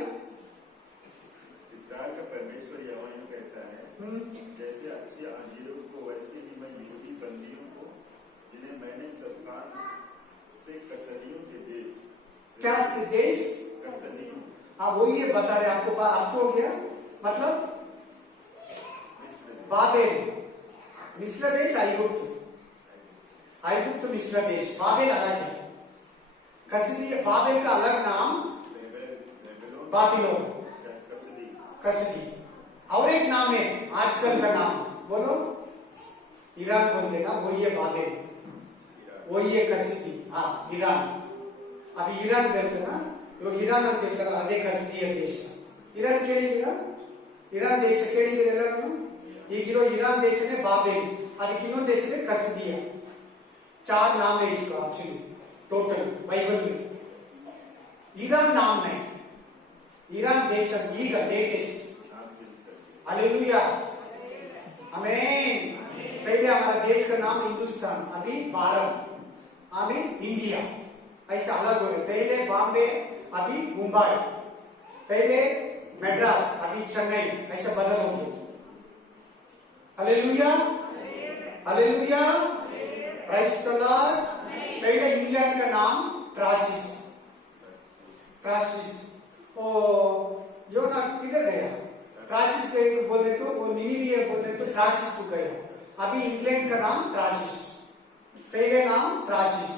इसराइल का परमेश्वर यहोवा यूं कहता है, जैसे अच्छी अंजीरों को वैसे ही मैं यहूदी बंदियों को, जिन्हें मैंने सफान से कसदियों के देश, क्या से देश, कसदियों, वही ये बता रहे आपको. अब तो हो गया, मतलब बाबेल मिस्र देश, ऐगुप्त, ऐगुप्त मिस्र देश, बाबेल अलग है. कसदी, बाबेल का अलग नाम बाबिलोन, कसदी. और एक नाम है आजकल का नाम, बोलो, ईरान बोलते ना, वही है बाबेल, वही है कसदी. ईरान. अभी ईरान बोलते ना, लोग ईरान ಅಂತ ಹೇಳ್ತಾರೆ, ಅದೇ ಕಸ್ದಿಯ ದೇಶ. ಇರಾನ್ ಕೇಳಿದ್ದೀರಾ? ಇರಾನ್ ದೇಶ ಕೇಳಿದ್ದೀರಾ ಎಲ್ಲರೂ? ಈಗಿರೋ ಇರಾನ್ ದೇಶನೇ ಬಾಬೇಲ್, ಅದಕ್ಕೆ ಇನ್ನೊಂದು ದೇಶನೇ ಕಸ್ದಿಯ. 4 नाम है इसका एक्चुअली टोटल बाइबल में. ईरान नाम है, ईरान देश ಈಗ लेटेस्ट. हालेलुया, आमीन. पहले हमारा देश का नाम हिंदुस्तान, अभी भारत. आमीन इंडिया, ऐसे अलग हो गए। पहले बॉम्बे, अभी मुंबई, पहले मद्रास, अभी चेन्नई, ऐसे बदल हो गए। Hallelujah, hallelujah, praise the Lord. पहले इंग्लैंड का नाम ट्रासिस, ट्रासिस, ओ योना किधर गया? ट्रासिस को बोले तो वो निनिवे बोले तो ट्रासिस को गया। अभी इंग्लैंड का नाम ट्रासिस, पहले नाम ट्रासिस,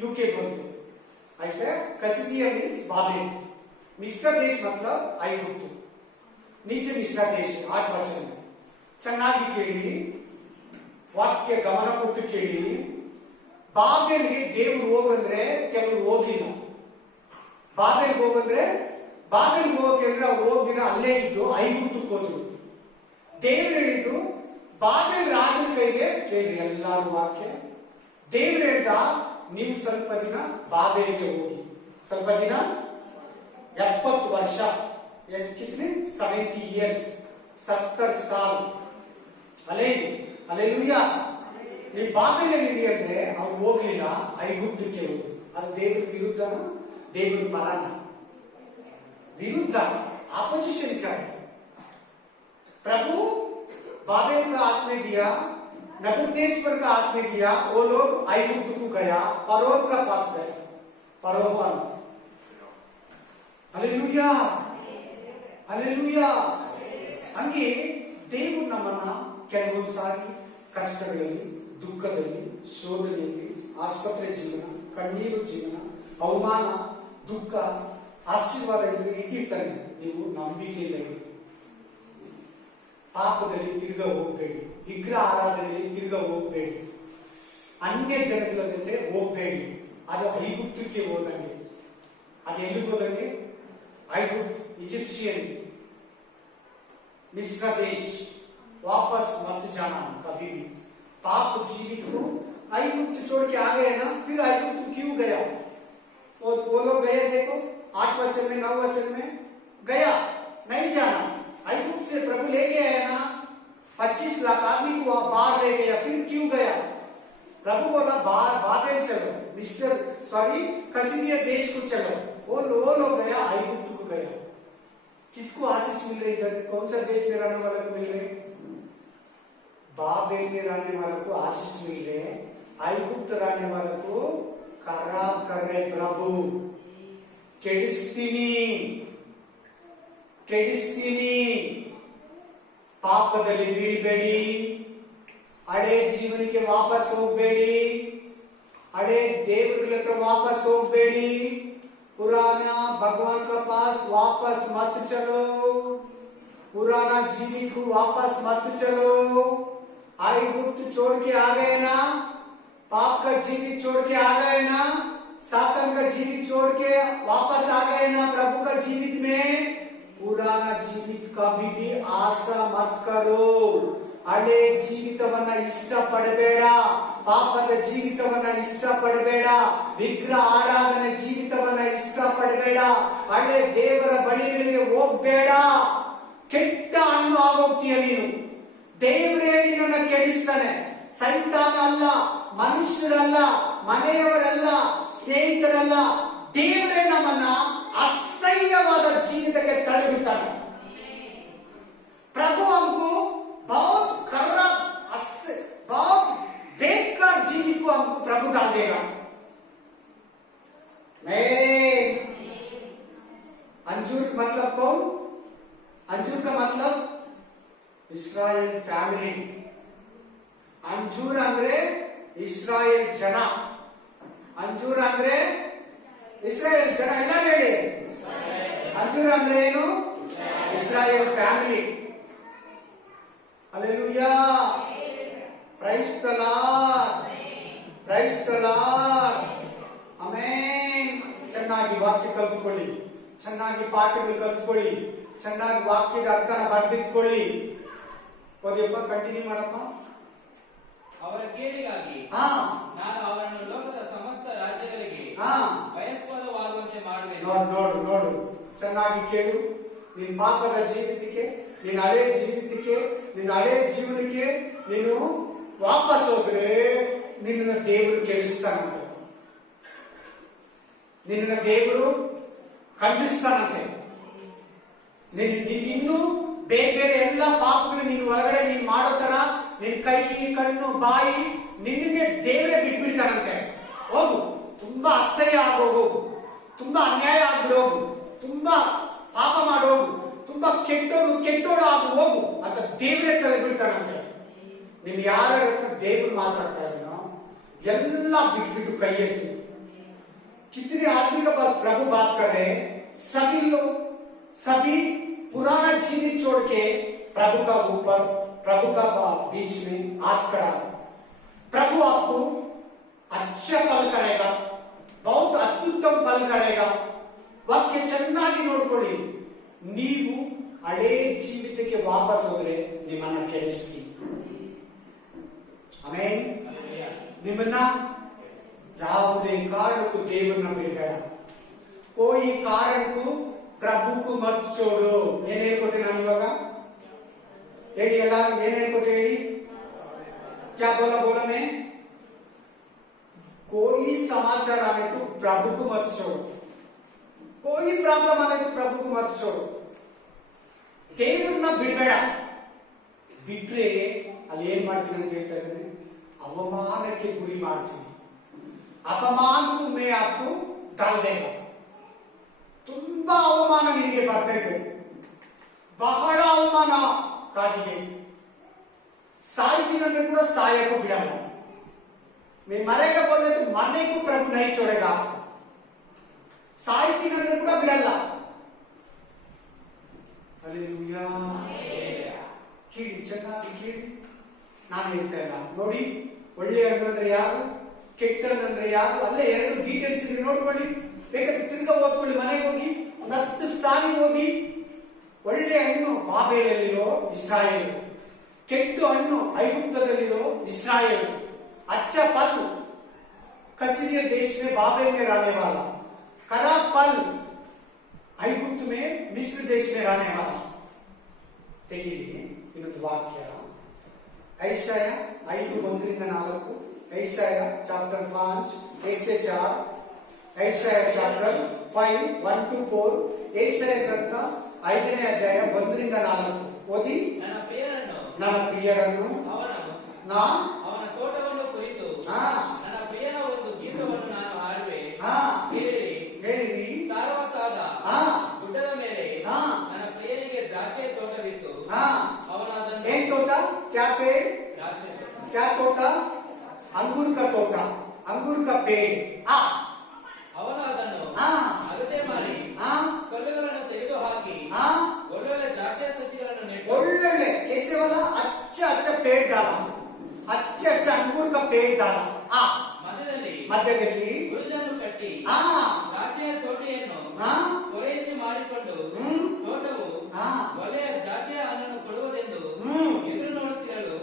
यूके बोलते। ऐसे कसिदिया मीन्स बाबेल, मिस्र देश मतलब ಐಗುಪ್ತು, नीचे मिस्र देश 8 वचन। ಚೆನ್ನಾಗಿ ಕೇಳಿ, ವಾಕ್ಯ ಗಮನ ಕೊಟ್ಟು ಕೇಳಿ. ಬಾಬೆಲ್ಗೆ ದೇವರು ಹೋಗಂದ್ರೆ ಕೆಲವರು ಹೋಗಿಲ್ಲ. ಬಾಬೆಲ್ಗೆ ಹೋಗಂದ್ರೆ ಅವ್ರು ಹೋಗಿರ ಅಲ್ಲೇ ಇದ್ದು ಐಗುಪ್ತಕ್ಕೆ ಹೋದ್ರು. ದೇವರು ಹೇಳಿದ್ದು ಬಾಬೆಲ್ ರಾಜನ ಕೈಗೆ ಕೇಳಿ ಎಲ್ಲಾರು ವಾಕ್ಯ. ದೇವರು ಹೇಳ್ದ ನೀವು ಸ್ವಲ್ಪ ದಿನ ಬಾಬೆಲ್ಗೆ ಹೋಗಿ, ಸ್ವಲ್ಪ ದಿನ 70 ವರ್ಷ, कितने 70 years, 70 साल. ಅಲೆಲೂಯಾ. ನೀವು ಬಾಬೆಲಲ್ಲಿ ಅಂದ್ರೆ ಅವ್ರು ಹೋಗ್ಲಿಲ್ಲ, ಐಗುಪ್ತಕ್ಕೆ ಹೋದ್ರು. ಅದು ದೇವರ ವಿರುದ್ಧನ ದೇವರ ಪರನ? विरुद्ध, ऑपोजिशन का है। प्रभु बाबेल का हाथ में दिया, नबूकदनेस्सर का हाथ में दिया, वो लोग ऐगुप्त को गया, फरोह का पास गए, फरोह। Hallelujah, hallelujah. ಹಂಗೆ ದೇವರು ನಮ್ಮನ್ನ ಕೆಲವೊಂದು ಸಾರಿ ಕಷ್ಟಗಳಲ್ಲಿ, ದುಃಖದಲ್ಲಿ, ಶೋಧನೆಯಲ್ಲಿ, ಆಸ್ಪತ್ರೆ ಜೀವನ, ಕಣ್ಣೀರು ಜೀವನ, ಅವಮಾನ, ದುಃಖ, ಆಶೀರ್ವಾದಗಳಿಗೆ ಇಟ್ಟಿರ್ತಾನೆ. ನೀವು ನಂಬಿಕೆಯಿಂದ ಇರಿ. ಪಾಪದಲ್ಲಿ ತಿರ್ಗ ಹೋಗ್ಬೇಡಿ, ವಿಗ್ರಹ ಆರಾಧನೆಯಲ್ಲಿ ತಿರ್ಗ ಹೋಗ್ಬೇಡಿ, ಅನ್ಯ ಜನಗಳ ಜೊತೆ ಹೋಗ್ಬೇಡಿ. ಅದು ಐಗುಪ್ತಕ್ಕೆ ಹೋದಂಗೆ. ಅದು ಎಲ್ಲಿಗೆ ಹೋದಂಗೆ? ಐಗುಪ್ತ, इजिप्शियन, मिस्र देश, वापस मत जाना कभी भी। पाप जीवित को ऐगुप्त छोड़ के आ गए ना, फिर ऐगुप्त क्यों गया? वो लोग गए, देखो 8 वचन में, 9 वचन में गया, नहीं जाना। ऐगुप्त से प्रभु लेके आया ना, 25 लाख आदमी को बाहर ले गया, फिर क्यों गया? प्रभु बोला बाहर बाबेल चलो, कसिदिया देश को चलो। वो लोग गया, ऐगुप्त को गया। किसको आशीष मिल रही? इधर कौन सा देश में रहने वाले को मिल रहे? बाबेल में रहने वाले को आशीष मिल रहे, ऐगुप्त रहने वाले को खराब कर रहे प्रभु। ಕೆಡಿಸ್ತೀನಿ. ಪಾಪದಲ್ಲಿ ಬೀಳ್ಬೇಡಿ, ಹಳೆ ಜೀವನಕ್ಕೆ ವಾಪಸ್ ಹೋಗ್ಬೇಡಿ, ಹಳೆ ದೇವರ ಹತ್ರ ವಾಪಸ್ ಹೋಗ್ಬೇಡಿ. पुराना भगवान का पास वापस मत चलो, पुराना जीवित को वापस मत चलो। ऐगुप्त छोड़ के आ गए ना, पाप का जीवित छोड़ के आ गए ना, सातन का जीवित छोड़ के वापस आ गए ना प्रभु का जीवित में। पुराना जीवित कभी भी आशा मत करो, ಹಳೆ ಜೀವಿತವನ್ನ ಇಷ್ಟಪಡಬೇಡ, ಪಾಪದ ಜೀವಿತವನ್ನ ಇಷ್ಟಪಡಬೇಡ, ವಿಗ್ರಹ ಆರಾಧನೆ ಜೀವಿತವನ್ನ ಇಷ್ಟಪಡಬೇಡ, ಹಳೆ ದೇವರ ಬಳಿಗಳಿಗೆ ಹೋಗ್ಬೇಡ. ಕೆಟ್ಟ ಹಣ್ಣು ಆಗೋಗ್ತೀಯ ನೀನು. ದೇವರೇ ನಿನ್ನನ್ನು ಕೆಡಿಸ್ತಾನೆ. ಸೈತಾನ ಅಲ್ಲ, ಮನುಷ್ಯರಲ್ಲ, ಮನೆಯವರಲ್ಲ, ಸ್ನೇಹಿತರಲ್ಲ, ದೇವರೇ ನಮ್ಮನ್ನ ಅಸಹ್ಯವಾದ ಜೀವಿತಕ್ಕೆ ತಳ್ಳಿಬಿಡ್ತಾನೆ. ಪ್ರಭು हमको बहुत खराब, बहुत बेकार जीवित को हमको प्रभु डाल देगा। अंजूर मतलब कौन? अंजूर का मतलब इस्राएल फैमिली. अंजूर ಅಂದ್ರೆ ಇಸ್ರಾಯೇಲ್ ಜನ. ಅಂಜೂರ ಅಂದ್ರೆ ಇಸ್ರಾಯೇಲ್ ಜನ. ಎಲ್ಲ ಹೇಳಿ, ಅಂಜೂರ ಅಂದ್ರೆ ಏನು? Israel family. Hallelujah, praise the Lord, praise the Lord, amen. ಚೆನ್ನಾಗಿ ವಾಕ್ಯ ಕಲಿತುಕೊಳ್ಳಿ, ಚೆನ್ನಾಗಿ ಪಾಠಗಳು ಕಲಿತುಕೊಳ್ಳಿ, ಚೆನ್ನಾಗಿ ವಾಕ್ಯದ ಅರ್ಥನ ಬರೆದಿಟ್ಕೊಳ್ಳಿ. ಓದಿಯಪ್ಪ, ಕಂಟಿನ್ಯೂ ಮಾಡಪ್ಪ. ಅವರ ಕೇಳಿಗಾಗಿ ನಾನು ಅವರನ್ನು ಲೋಕದ ಸಮಸ್ತ ರಾಜ್ಯಗಳಿಗೆ ವಯಸ್ಪದವಾಗುವಂತೆ ಮಾಡುವೆನು. ನೋಡು, ಚೆನ್ನಾಗಿ ಕೇಳು. ನಿನ್ನ ಪಾಪದ ಜೀವಿತಕ್ಕೆ, ನಿನ್ನ ಹಳೆ ಜೀವಿತಕ್ಕೆ, ನಿನ್ನ ಹಳೆ ಜೀವನಕ್ಕೆ ನೀನು ವಾಪಸ್ ಹೋದ್ರೆ ನಿನ್ನ ದೇವರು ಕೆಡಿಸ್ತಾನಂತೆ. ನಿನ್ನ ದೇವರು ಖಂಡಿಸ್ತಾನಂತೆ. ಇನ್ನೂ ಬೇರೆ ಬೇರೆ ಎಲ್ಲ ಪಾಪಗಳು ನಿನ್ನ ಒಳಗಡೆ ನೀನು ಮಾಡೋ ತರ ನಿನ್ ಕೈ, ಕಣ್ಣು, ಬಾಯಿ ನಿನ್ಗೆ ದೇವರೇ ಬಿಟ್ಬಿಡ್ತಾನಂತೆ. ಹೋಗು, ತುಂಬಾ ಅಸಹ್ಯ ಆಗೋಗು, ತುಂಬಾ ಅನ್ಯಾಯ ಆಗ್ಬಿಡೋಗು, ತುಂಬಾ ಪಾಪ ಮಾಡೋಗು, ತುಂಬಾ ಕೆಟ್ಟೋಳು ಆಗು ಹೋಗು ಅಂತ ದೇವರೇ ಬಿಡ್ತಾನಂತೆ. ನಿಮ್ಗೆ ಯಾರ ದೇವ್ರು ಮಾತಾಡ್ತಾ ಇದ್ದೀನೋ ಎಲ್ಲ बिट्बिಟ್ಟು कई एत्ती। कितने आदमी के पास प्रभु बात कर रहे हैं, सभी लोग सभी पुराना जीवन छोड़ के प्रभु का ऊपर, प्रभु का बीच में हाथ खड़ा। प्रभु आपको अच्छा फल करेगा, बहुत अत्युत्तम फल करेगा। वाक्य ಚೆನ್ನಾಗಿ ನೋಡ್ಕೊಳ್ಳಿ, ನೀವು ಹಳೆ ಜೀವಿತಕ್ಕೆ ವಾಪಸ್ ಹೋದ್ರೆ ನಿಮ್ಮನ್ನ ಕೆಡಿಸ್ತೀನಿ. ಆಮೆನ್. ನಿಮ್ಮನ್ನ ಯಾವುದೇ ಕಾರಣಕ್ಕೂ ದೇವರನ್ನ ಬಿಡಬೇಡ. कोई कारण को प्रभु को मत छोड़ो. ಏನ್ ಹೇಳ್ಕೊಟ್ಟೆ ನಾನು ಇವಾಗ? ಹೇಳಿ ಎಲ್ಲ, ಏನ್ ಹೇಳ್ಕೊಟ್ಟೆ ಹೇಳಿ? क्या बोला बोला मैं? कोई समाचार आने तो प्रभु को मत छोड़ो, कोई प्रॉब्लम आने तो प्रभु को मत छोड़ो. ದೇವರನ್ನ ಬಿಡಬೇಡ. ಬಿಟ್ರೆ ಅಲ್ಲಿ ಏನ್ ಮಾಡ್ತೀನಿ ಅಂತ ಹೇಳ್ತಾ ಇದ್ದೇನೆ, ಅವಮಾನಕ್ಕೆ ಗುರಿ ಮಾಡ್ತೀನಿ. अपमान को मैं आपको डाल देगा. ತುಂಬಾ ಅವಮಾನ ನಿನಗೆ ಬರ್ತಾ ಇದೆ, ಬಹಳ ಅವಮಾನ ಕಾದಿದೆ. ಸಾಯ್ತೀನಂದ್ರೆ ಕೂಡ ಸಾಯಕ್ಕೂ ಬಿಡಲ್ಲ. मैं मरेगा बोले तो मरने को प्रभु नहीं छोड़ेगा. ಸಾಯ್ತೀನಂದ್ರೆ ಕೂಡ ಬಿಡಲ್ಲ. ಹಲ್ಲೆಲೂಯಾ. ಕೇಳಿ, ಚೆನ್ನಾಗಿ ಕೇಳಿ. ನಾನು ಹೇಳ್ತಾ ಇಲ್ಲ ನೋಡಿ, ಒಳ್ಳೆಯ ಅಂದ್ರೆ ಯಾರು, ಕೆಟ್ಟನಂದ್ರೆ ಯಾರು, ಅಲ್ಲೇ ಎರಡು ಡೀಟೇಲ್ಸ್ ನೋಡ್ಕೊಳ್ಳಿ. ಬೇಕಾದ್ರೆ ತಿರ್ಗಾ ಓದ್ಕೊಳ್ಳಿ, ಮನೆಗೆ ಹೋಗಿ 10 ಸಾರಿ ಹೋಗಿ. ಒಳ್ಳೆ ಹಣ್ಣು ಬಾಬೇಲಲ್ಲಿರೋ ಇಸ್ರಾಯೇಲ್, ಕೆಟ್ಟ ಹಣ್ಣು ಐಗುಪ್ತದಲ್ಲಿರೋ ಇಸ್ರಾಯೇಲ್. अच्छा फल कसीरिया देश में बाबेल में रहने वाला, खराब फल ऐगुप्त में मिस्र देश में रहने वाला. ತೆಗೆಯಿರಿ ಇನ್ನೊಂದು ವಾಕ್ಯ, ಐಸಾಯ 5:1-4. ಐಸಾಯ ಚಾಪ್ಟರ್ 5 1 से 4, ಐಸಾಯ ಚಾಪ್ಟರ್ 5 1-4. ಐಸಾಯ ಗ್ರಂಥ 5ನೇ ಅಧ್ಯಾಯ 1-4 ಓದಿ. ನನ್ನ ಪ್ರಿಯರನ್ನು ಅವನ ತೋಟವನ್ನು ಕುರಿತು ನನ್ನ ಪ್ರಿಯನ ಒಂದು ಗೀತವನ್ನು ನಾನು ಹಾಡುವೆ. ಹೇಳಿರಿ, ಸಾರವತ್ತಾದ ಗುಡ್ಡದ ಮೇಲೆ ನನ್ನ ಪ್ರಿಯನಿಗೆ ದ್ರಾಕ್ಷಿ ತೋಟವಿತ್ತು. ಅವನು ಅದನ್ನು ಏನ್ ತೋಟ? क्या पेड़? ದ್ರಾಕ್ಷಿ क्या तोटा? अंगूर का तोटा, अंगूर का पेड़. ಅವನು ಅದನ್ನು ಅಗತೆ ಮಾಡಿ ಕಲ್ಲುಗಳನ್ನು ತೆಗೆದು ಹಾಕಿ ಒಳ್ಳೊಳ್ಳೆ ದ್ರಾಕ್ಷಿ ಸಸಿಗಳನ್ನು ನೆಟ್ಟು ಒಳ್ಳೊಳ್ಳೆ कैसे वाला अच्छा अच्छा पेड़ डाला, अच्छा अच्छा अंगूर का पेड़ डाला. ಮಧ್ಯದಲ್ಲಿ ಗುರುಜನ್ನು ಕಟ್ಟಿ ದ್ರಾಕ್ಷಿಯ ತೋಟೆಯನ್ನು ಪೂರೈಸಿ ಮಾಡಿಕೊಂಡು ತೋಟವು ಒಳ್ಳೆಯ ದ್ರಾಕ್ಷಿಯ ಹಣ್ಣನ್ನು ಕೊಡುವುದೆಂದು ಎದುರು ನೋಡುತ್ತಿರಲು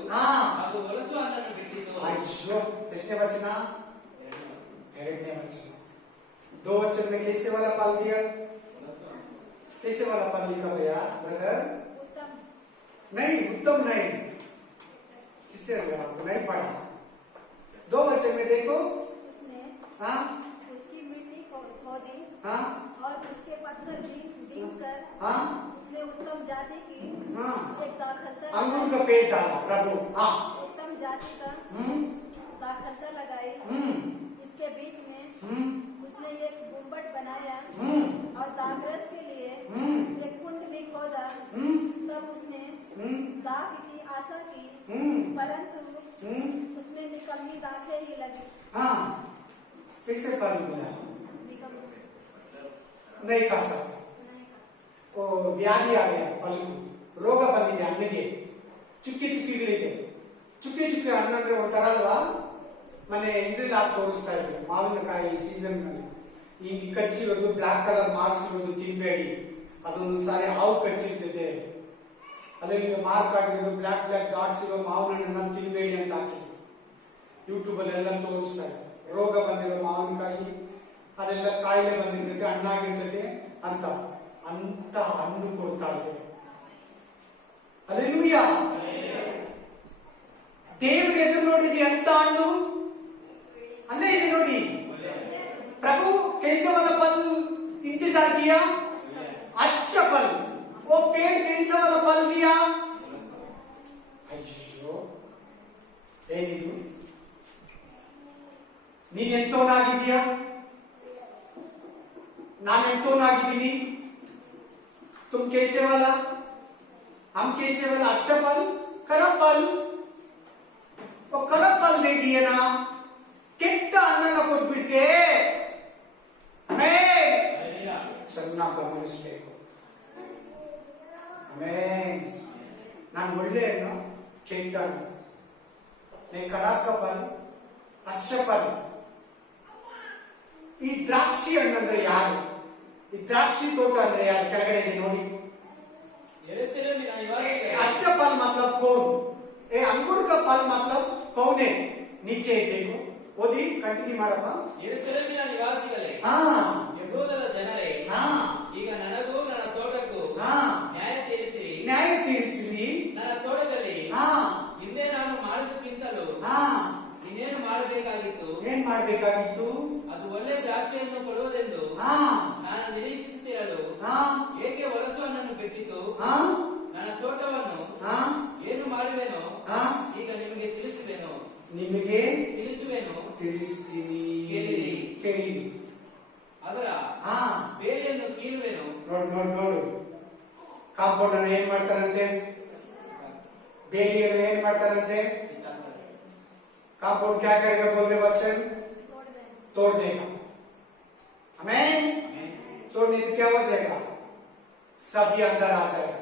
ಅದು ಹೊಲಸು ಹಣ್ಣನ್ನು ಬಿಟ್ಟಿತು. अय्यो, किसने बचना? हेरोद ने बचना. 2 वचन में कैसे वाला पाल दिया? कैसे वाला पाल लिखा भैया ब्रदर? उत्तम नहीं, उत्तम नहीं. सिस्टर आपको नहीं पढ़ा. 2 वचन में देखो. उसने उसकी मिट्टी खोदी और उसके पत्थर भी बीनकर उसने उत्तम जाति की एक दाखलता अंगूर का पेड़ डाला प्रभु. उत्तम जाति का दाखलता लगाई. इसके बीच में उसने एक गुम्बद बनाया और दाखरस के लिए एक कुंड भी खोदा. तब उसने दाख की आशा की, परंतु उसमें निकम्मी दाखें ही लगी. कैसे फल मिला? नहीं खा सकता. वो व्याधि आ गया, फल को ರೋಗ ಬಂದಿದೆ ಹಣ್ಣಿಗೆ. ಚುಕ್ಕಿ ಚುಕ್ಕಿಗಳಿದೆ. ಚುಕ್ಕಿ ಚುಕ್ಕಿ ಹಣ್ಣು ಅಂದ್ರೆ ಒಂಥರ ಅಲ್ವಾ? ಮನೆ ಇದ್ರಲ್ಲಿ ಹಾಕಿ ತೋರಿಸ್ತಾ ಇದ್ರು ಮಾವಿನಕಾಯಿ ಸೀಸನ್ ನಲ್ಲಿ. ಈಗ ಕಚ್ಚಿರೋದು ಬ್ಲಾಕ್ ಕಲರ್ ಮಾರ್ಕ್ಸ್ ಇರೋದು ತಿನ್ಬೇಡಿ, ಅದೊಂದು ಸಾರಿ ಹಾವು ಕಚ್ಚಿರ್ತದೆ. ಅಲ್ಲಿ ಮಾರ್ಕ್ ಆಗಿರೋದು ಬ್ಲಾಕ್ ಬ್ಲಾಕ್ ಡಾಟ್ಸ್ ಇರೋ ಮಾವಿನ ಹಣ್ಣನ್ನ ತಿನ್ಬೇಡಿ ಅಂತ ಹಾಕಿದ್ರು. ಯೂಟ್ಯೂಬ್ ಅಲ್ಲಿ ಎಲ್ಲ ತೋರಿಸ್ತಾ ಇದ್ರು. ರೋಗ ಬಂದಿರೋ ಮಾವಿನಕಾಯಿ ಅದೆಲ್ಲ ಕಾಯಿಲೆ ಬಂದಿರ್ತದೆ, ಹಣ್ಣಾಗಿರ್ತದೆ ಅಂತ ಅಂತ ಹಣ್ಣು ಕೊಡ್ತಾ ಇದೆ. ಹಲ್ಲೆಲೂಯಾ. ದೇವರು ಎದುರು ನೋಡಿದಿ ಅಂತ ಹಣ್ಣು ಅಲ್ಲೇ ಇದೆ ನೋಡಿ. ಪ್ರಭು कैसे वाला तैयार किया? अच्छा फल। वो पेड़ कौन सा वाला फल दिया? ಅಯ್ಯೋ ಏನಿದು? ನೀನ್ ಎಂತವನಾಗಿದೀಯಾ? ನಾನು ಎಂತವನಾಗಿದ್ದೀನಿ? तुम कैसे वाला? हम कैसे वाला? अच्छा फल, खराब फल। वो खराब फल दे दिए ना, ಕೆಟ್ಟ ಅನ್ನನ ಕೊಟ್ಬಿಡ್ತೆ। ಚೆನ್ನಾಗಿ ಗಮನಿಸಬೇಕು। ನಾನು ಒಳ್ಳೆ ಹಣ್ಣು, ಕೆಟ್ಟ ಹಣ್ಣು, ಖರಾಬ್ का फल, अच्छा फल। ಈ ದ್ರಾಕ್ಷಿ ಹಣ್ಣಂದ್ರೆ ಯಾರು? ಈ ದ್ರಾಕ್ಷಿ ತೋಟ ಅಂದ್ರೆ ಯಾರು? ಕೆಳಗಡೆ ಇದೆ ನೋಡಿ। ಯೆರೂಸಲೇಮಿನ ನಿವಾಸಿಗಳೇ, अच्छा फल मतलब कौन? ए अंगूर का फल मतलब कौन है? नीचे देखो, ಓದಿ ಕಂಟಿನ್ಯೂ ಮಾಡಪ್ಪ। ಯೆರೂಸಲೇಮಿನ ನಿವಾಸಿಗಳೇ, ಯೆಹೂದದ ಜನರೇ, ಈಗ ನನಗೂ ನನ್ನ ತೋಟಕ್ಕೂ ನ್ಯಾಯ ತೀರಿಸಿರಿ। ನ್ಯಾಯ ತೀರಿಸಿರಿ। ನನ್ನ ತೋಟದಲ್ಲಿ ಹಿಂದೆ ನಾನು ಮಾಡಿದಕ್ಕಿಂತಲೂ ಇನ್ನೇನು ಮಾಡಬೇಕಾಗಿತ್ತು? ಏನ್ ಮಾಡಬೇಕಾಗಿತ್ತು? ಅದು ಒಳ್ಳೆ ದ್ರಾಕ್ಷಿಯನ್ನು ಕೊಡುವುದೆಂದು ನಾನು ನಿರೀಕ್ಷಿಸುತ್ತಿರಲು ಏಕೆ ಹೊಲಸು ಹಣ್ಣನ್ನು ಬಿಟ್ಟಿತು? ನನ್ನ ತೋಟವನ್ನು ಏನು ಮಾಡುವೆನೋ ಈಗ ನಿಮಗೆ ತಿಳಿಸುವೆನು, ನಿಮಗೆ ತಿಳಿಸುವೆನು, ತಿಳಿಸ್ತೀನಿ, ಕೇಳಿರಿ, ಕೇಳಿರಿ। ಅದರ ಬೇರೆಯನ್ನು ಕೀಳುವೆನು। ನೋಡು ಕಾಂಪೌಂಡ್ ಅನ್ನು ಏನ್ ಮಾಡ್ತಾರಂತೆ? ಬೇಲಿಯನ್ನು ಏನ್ ಮಾಡ್ತಾರಂತೆ? कांपाउंड क्या करेगा? बोल रहे बच्चन, तोड़ देगा। आमीन। तोड़ने से क्या हो जाएगा? सभी अंदर आ जाएगा।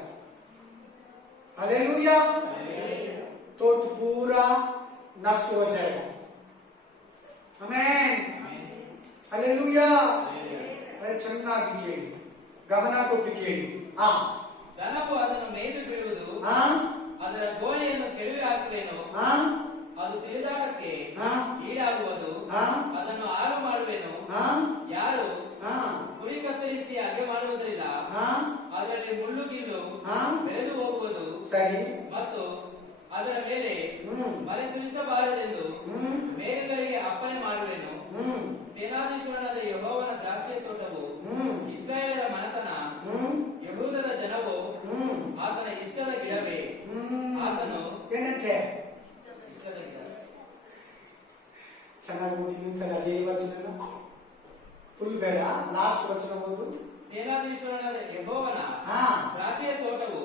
हालेलुया। तो पूरा नष्ट हो जाएगा। आमीन। हालेलुया। अरे ಚೆನ್ನಾಗಿ ಕೇಳಿ, ಗಮನ ಕೊಟ್ಟು ಕೇಳಿ। ದನವು ಅದನ್ನು ಮೇಯ್ದು ಬಿಡುವುದು, ಅದರ ಗೋಣೆಯನ್ನು ಕೆಳಗೆ ಹಾಕುವೆನು, ಅದು ತಿಳಿದಾಟಕ್ಕೆ ಈಡಾಗುವುದು, ಅದನ್ನು ಹಾಳು ಮಾಡುವೆನು। ಯಾರು ಕುರಿ ಕತ್ತರಿಸಿ ಹಾಗೆ ಮಾಡುವುದರಿಂದ ಅದರಲ್ಲಿ ಮುಳ್ಳು ಗಿಲ್ಲು ಬೆಳೆದು ಹೋಗುವುದು, ಸರಿ, ಮತ್ತು ಅದರ ಮೇಲೆ ಮಳೆ ಸುರಿಸಬಾರದೆಂದು ಮೇಘಗಳಿಗೆ ಅಪ್ಪಣೆ ಮಾಡುವೆನು। ಸೇನಾಧೀಶ್ವರನಾದ ಯೆಹೋವನ ದ್ರಾಕ್ಷಿಯ ತೋಟವು ಇಸ್ರಾಯೇಲರ ಮನೆತನ, ಯೆಹೂದದ ಜನವು ಆತನ ಇಷ್ಟದ ಗಿಡವೇ। ಆತನು ಏನಂತೆ? ಇಷ್ಟದ ಗಿಡ। ಚೆನ್ನಾಗಿ ಓದಿ ಒಂದ್ಸಲ ಅದೇ ವಚನ ಫುಲ್ ಬೇಡ, ಲಾಸ್ಟ್ ವಚನ ಓದು। ಸೇನಾಧೀಶ್ವರನಾದ ಯೆಹೋವನ ದ್ರಾಕ್ಷಿಯ ತೋಟವು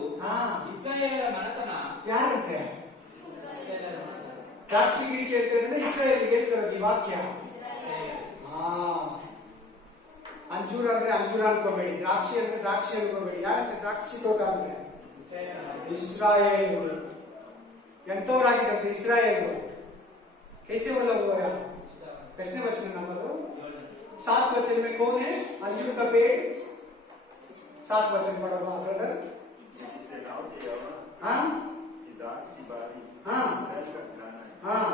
ಇಸ್ರಾಯೇಲರ ಮನೆತನ। ಯಾರಂತೆ? ಇಸ್ರಾಯೇಲರ ಮನೆತನ। ದ್ರಾಕ್ಷಿ ಗಿಡ ಕೇಳ್ತಾರೆ, ಇಸ್ರಾಯೇಲ್ ಹೇಳ್ತಿರೋದು ಈ ವಾಕ್ಯ। ಅಂಜೂರ ಅಂದ್ರೆ ಅಂಜೂರ ಅನ್ಕೋಬೇಡಿ, ದ್ರಾಕ್ಷಿ ಅಂದ್ರೆ ದ್ರಾಕ್ಷಿ ಅನ್ಕೋಬೇಡಿ। ಯಾರಂತೆ ದ್ರಾಕ್ಷಿ ತೋಟ ಅಂದ್ರೆ? ಇಸ್ರಾಯೇಲ್। ಎಂತವರಾಗಿದ್ದಂತೆ ಇಸ್ರಾಯೇಲ್? कैसे बोला हुआ है? किसने वचन नंबर 7 वचन में कौन है? अंजूर का पेड़। 7 वचन पढ़ो ब्रदर। हाँ की बारी हाँ हाँ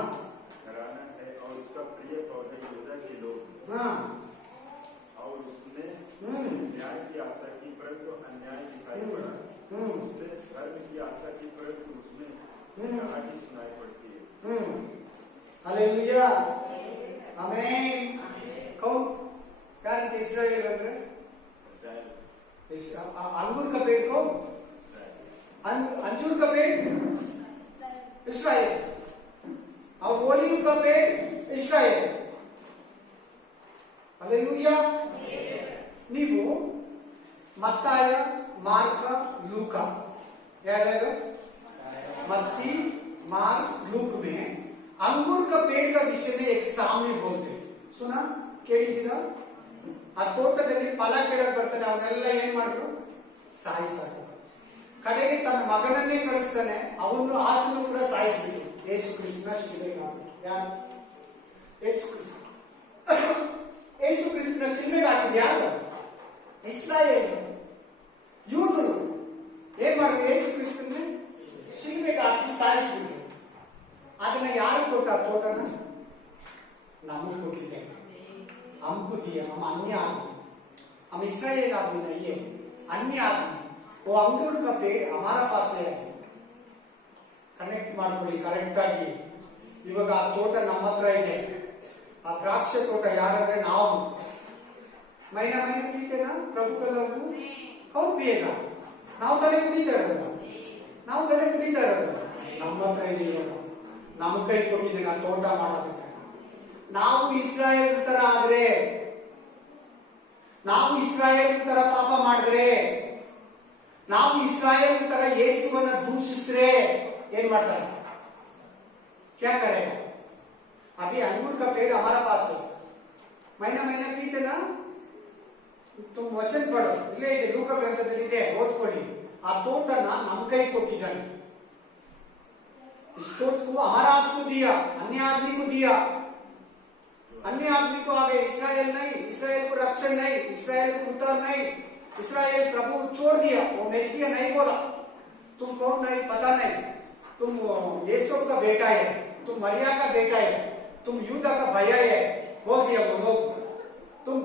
घराना है और उसका प्रिय पौधे यहूदा के लोग, हाँ, और उसने न्याय की आशा की परंतु अन्याय दिखाई पड़ा। उसने धर्म की आशा की परंतु उसमें कहानी सुनाई पड़ती है। हालेलुया, आमीन। कौन? यार इस्राएल ಅಂದ್ರೆ अंगूर का पेड़ को, अंजूर का पेड़ इस्राएल, और ओलिव का पेड़ इस्राएल। हालेलुया। ನೀವು ಮತ್ತಾಯ, ಮಾರ್ಕ, लूक, याद मत्ती, मार्क, लूक में अंगूर का पेड़ का विषय में एक सामने बोलते सुना ಕೇಳಿದ್ದೀರಾ? ಆ ತೋಟದಲ್ಲಿ ಫಲ ಕೆಳಗೆ ಬರ್ತಾನೆ, ಅವನ್ನೆಲ್ಲ ಏನ್ ಮಾಡ್ರು? ಸಾಯಿಸಾಕ ಕಡೆಗೆ ತನ್ನ ಮಗನನ್ನೇ ಕಳಿಸ್ತಾನೆ, ಅವನು ಆತನು ಕೂಡ ಸಾಯಿಸ್ಬಿಟ್ಟು ಯೇಸು ಕ್ರಿಸ್ತನ ಶಿಲುಬೆಗೆ ಹಾಕಿದ್ರು। ಯಾರು? ಯೇಸು ಕ್ರಿಸ್ತ। ಯೇಸು ಕ್ರಿಸ್ತನ ಶಿಲುಬೆಗೆ ಹಾಕಿದ ಯಾರು? ಇಸ್ರಾಯೇಲ್ ಯೂದರು ಏನ್ ಮಾಡಿದ್ರು? ಯೇಸು ಕ್ರಿಸ್ತನ ಶಿಲುಬೆಗೆ ಹಾಕಿ ಸಾಯಿಸ್ಬಿಟ್ಟು ಅದನ್ನ ಯಾರು ಕೊಟ್ಟ? तोटना नमक ಕೊಟ್ಟಿದೆ। हमको दिया, हम अन्य आदमी, हम इस्राएल आदमी नहीं है, अन्य आदमी। वो अंगूर का पेड़ हमारा पास है। ಕನೆಕ್ಟ್ ಮಾಡ್ಕೊಳ್ಳಿ ಕರೆಕ್ಟ್ ಆಗಿ। ಇವಾಗ ಆ ತೋಟ ನಮ್ಮ ಹತ್ರ ಇದೆ, ಆ ದ್ರಾಕ್ಷಿ ತೋಟ ಯಾರಂದ್ರೆ ನಾವು। ಮೈನಾ ಮೈನಾ ಪೀತೇನಾ ಪ್ರಭು का लहू कौन पिएगा ನಾವು ತಾನೇ ಕುಡಿತಾ ಇರೋದು ನಾವು ತಾನೇ ಕುಡಿತಾ ಇರೋದು ನಮ್ಮ ಹತ್ರ ಇದೆಯಲ್ಲ ನಮ್ಮ ಕೈ ಕೊಟ್ಟಿದೆ ನಾವು ತೋಟ ಮಾಡೋದಕ್ಕೆ ನಾವು ಇಸ್ರಾಯೇಲ್ ತರ ಆದ್ರೆ ನಾವು ಇಸ್ರಾಯೇಲ್ ತರ ಪಾಪ ಮಾಡಿದ್ರೆ ನಾವು ಇಸ್ರಾಯೇಲ್ ತರ ಯೇಸುವನ್ನ ದೂಷಿಸಿದ್ರೆ ಏನ್ ಮಾಡ್ತಾರೆ क्या करेगा अभी अंगूर का पेड़ हमारा पास है महीना महीना पीते ना तुम वचन पढ़ो इल्ले ಇದೆ ಲೂಕ ಗ್ರಂಥದಲ್ಲಿ ಇದೆ ಓದ್ಕೊಳ್ಳಿ ಆ ತೋಟನ ನಮ್ಮ ಕೈ ಕೊಟ್ಟಿದ್ದಾನೆ इस तोट को हमारा आपको दिया अन्य आदमी को दिया अन्य आदमी को आगे इस्राएल नहीं इस्राएल को रक्षण नहीं इस्राएल को उद्धार नहीं इस्राएल प्रभु छोड़ दिया वो मेसिया नहीं बोला तुम कौन नहीं पता नहीं तुम यीशु का बेटा है तुम मरिया का बेटा है तुम यूदा का भैया है हो गया वो लोग तुम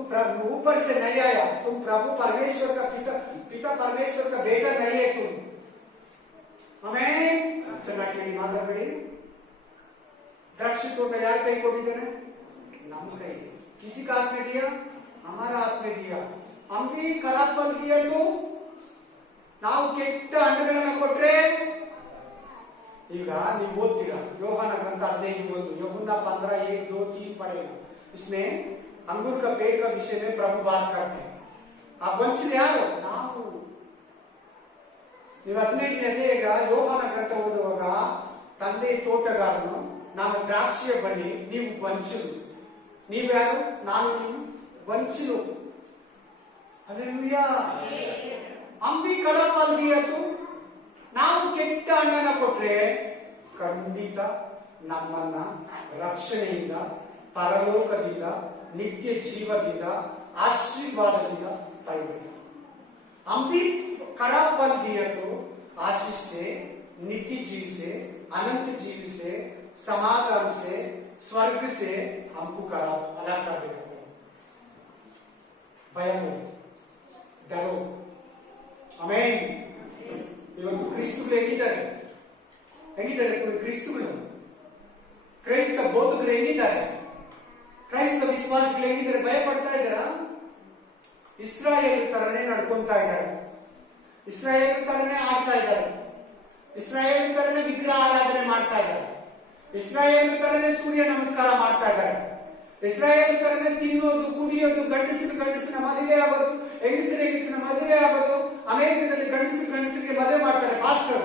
ऊपर से नहीं आया तुम प्रभु परमेश्वर का पिता परमेश्वर का बेटा नहीं है तुम हमें ಚೆನ್ನಾಗಿ ಮಾತಾಡಬೇಡಿ द्राक्षी तोಟ यार कई ಕೊಟ್ಟಿದ್ದಾನೆ ನಮ್ಮ ಕೈ किसी का हाथ में दिया हमारा हाथ में दिया हम भी खराब फल दिया तो ನಾವು ಕೆಟ್ಟ ಹಣ್ಣುಗಳನ್ನ ಕೊಟ್ರೆ ಈಗ ನೀವು ಓದ್ತೀರಾ ಯೋಹಾನ ಗ್ರಂಥ 15:1 यूहन्ना 15:1-2-3 पढ़ेगा इसमें अंगूर का पेड़ का विषय में प्रभु बात करते हैं आप ವಂಚಿತ ಯಾರು ನಾವು ನೀವು 15ನೇ ಈಗ ಯೋಹಾನ ಗ್ರಂಥ ಓದುವಾಗ ತಂದೆ ತೋಟಗಾರನು ನಾನು ದ್ರಾಕ್ಷಿಯ ಬಳ್ಳಿ ನೀವು ವಂಚರು ನೀವು ಯಾರು ನಾನು ನೀವು ವಂಚರು हालेलुया हम भी खराब फल दिया तो ನಾವು ಕೆಟ್ಟ ಹಣ್ಣನ್ನ ಕೊಟ್ರೆ ಖಂಡಿತ ನಮ್ಮನ್ನ ರಕ್ಷಣೆಯಿಂದ ಪರಲೋಕದಿಂದ ನಿತ್ಯ ಜೀವದಿಂದ ಆಶೀರ್ವಾದದಿಂದ ತಳ್ಳಿಬಿಡ್ತಾರೆ हम भी खराब फल दिया तो आशीष से नित्य जीव से अनंत जीव से समाधान से स्वर्ग से हमको खराब अलग कर देगा भय डरो आमेन ಇವತ್ತು ಕ್ರಿಸ್ತರು ಹೆಂಗಿದ್ದಾರೆ ಕ್ರಿಸ್ತರು ಕ್ರೈಸ್ತ ಬೋಧಕರು ಹೆಂಗಿದ್ದಾರೆ ಕ್ರೈಸ್ತ ವಿಶ್ವಾಸಿಗಳು ಹೆಂಗಿದ್ದಾರೆ ಭಯ ಪಡ್ತಾ ಇದ್ದಾರಾ ಇಸ್ರಾಯೇಲ್ ತರನೇ ನಡ್ಕೊಂತಾ ಇದ್ದಾರೆ ಇಸ್ರಾಯೇಲ್ ತರನೇ ಆಡ್ತಾ ಇದ್ದಾರೆ ಇಸ್ರಾಯೇಲ್ ತರನೇ ವಿಗ್ರಹ ಆರಾಧನೆ ಮಾಡ್ತಾ ಇದ್ದಾರೆ ಇಸ್ರಾಯೇಲ್ ತರನೇ ಸೂರ್ಯ ನಮಸ್ಕಾರ ಮಾಡ್ತಾ ಇದ್ದಾರೆ ಇಸ್ರಾಯೇಲ್ ತರನೇ ತಿನ್ನೋದು ಕುಡಿಯೋದು ಗಂಡಸಿನ ಮದುವೆ ಆಗೋದು ಹೆಂಗಸಿನ ಮದುವೆ ಆಗೋದು ಅಮೆರಿಕದಲ್ಲಿ ಗಂಡಸರಿಗೆ ಮದುವೆ ಮಾಡ್ತಾರೆ ಪಾಸ್ಟರ್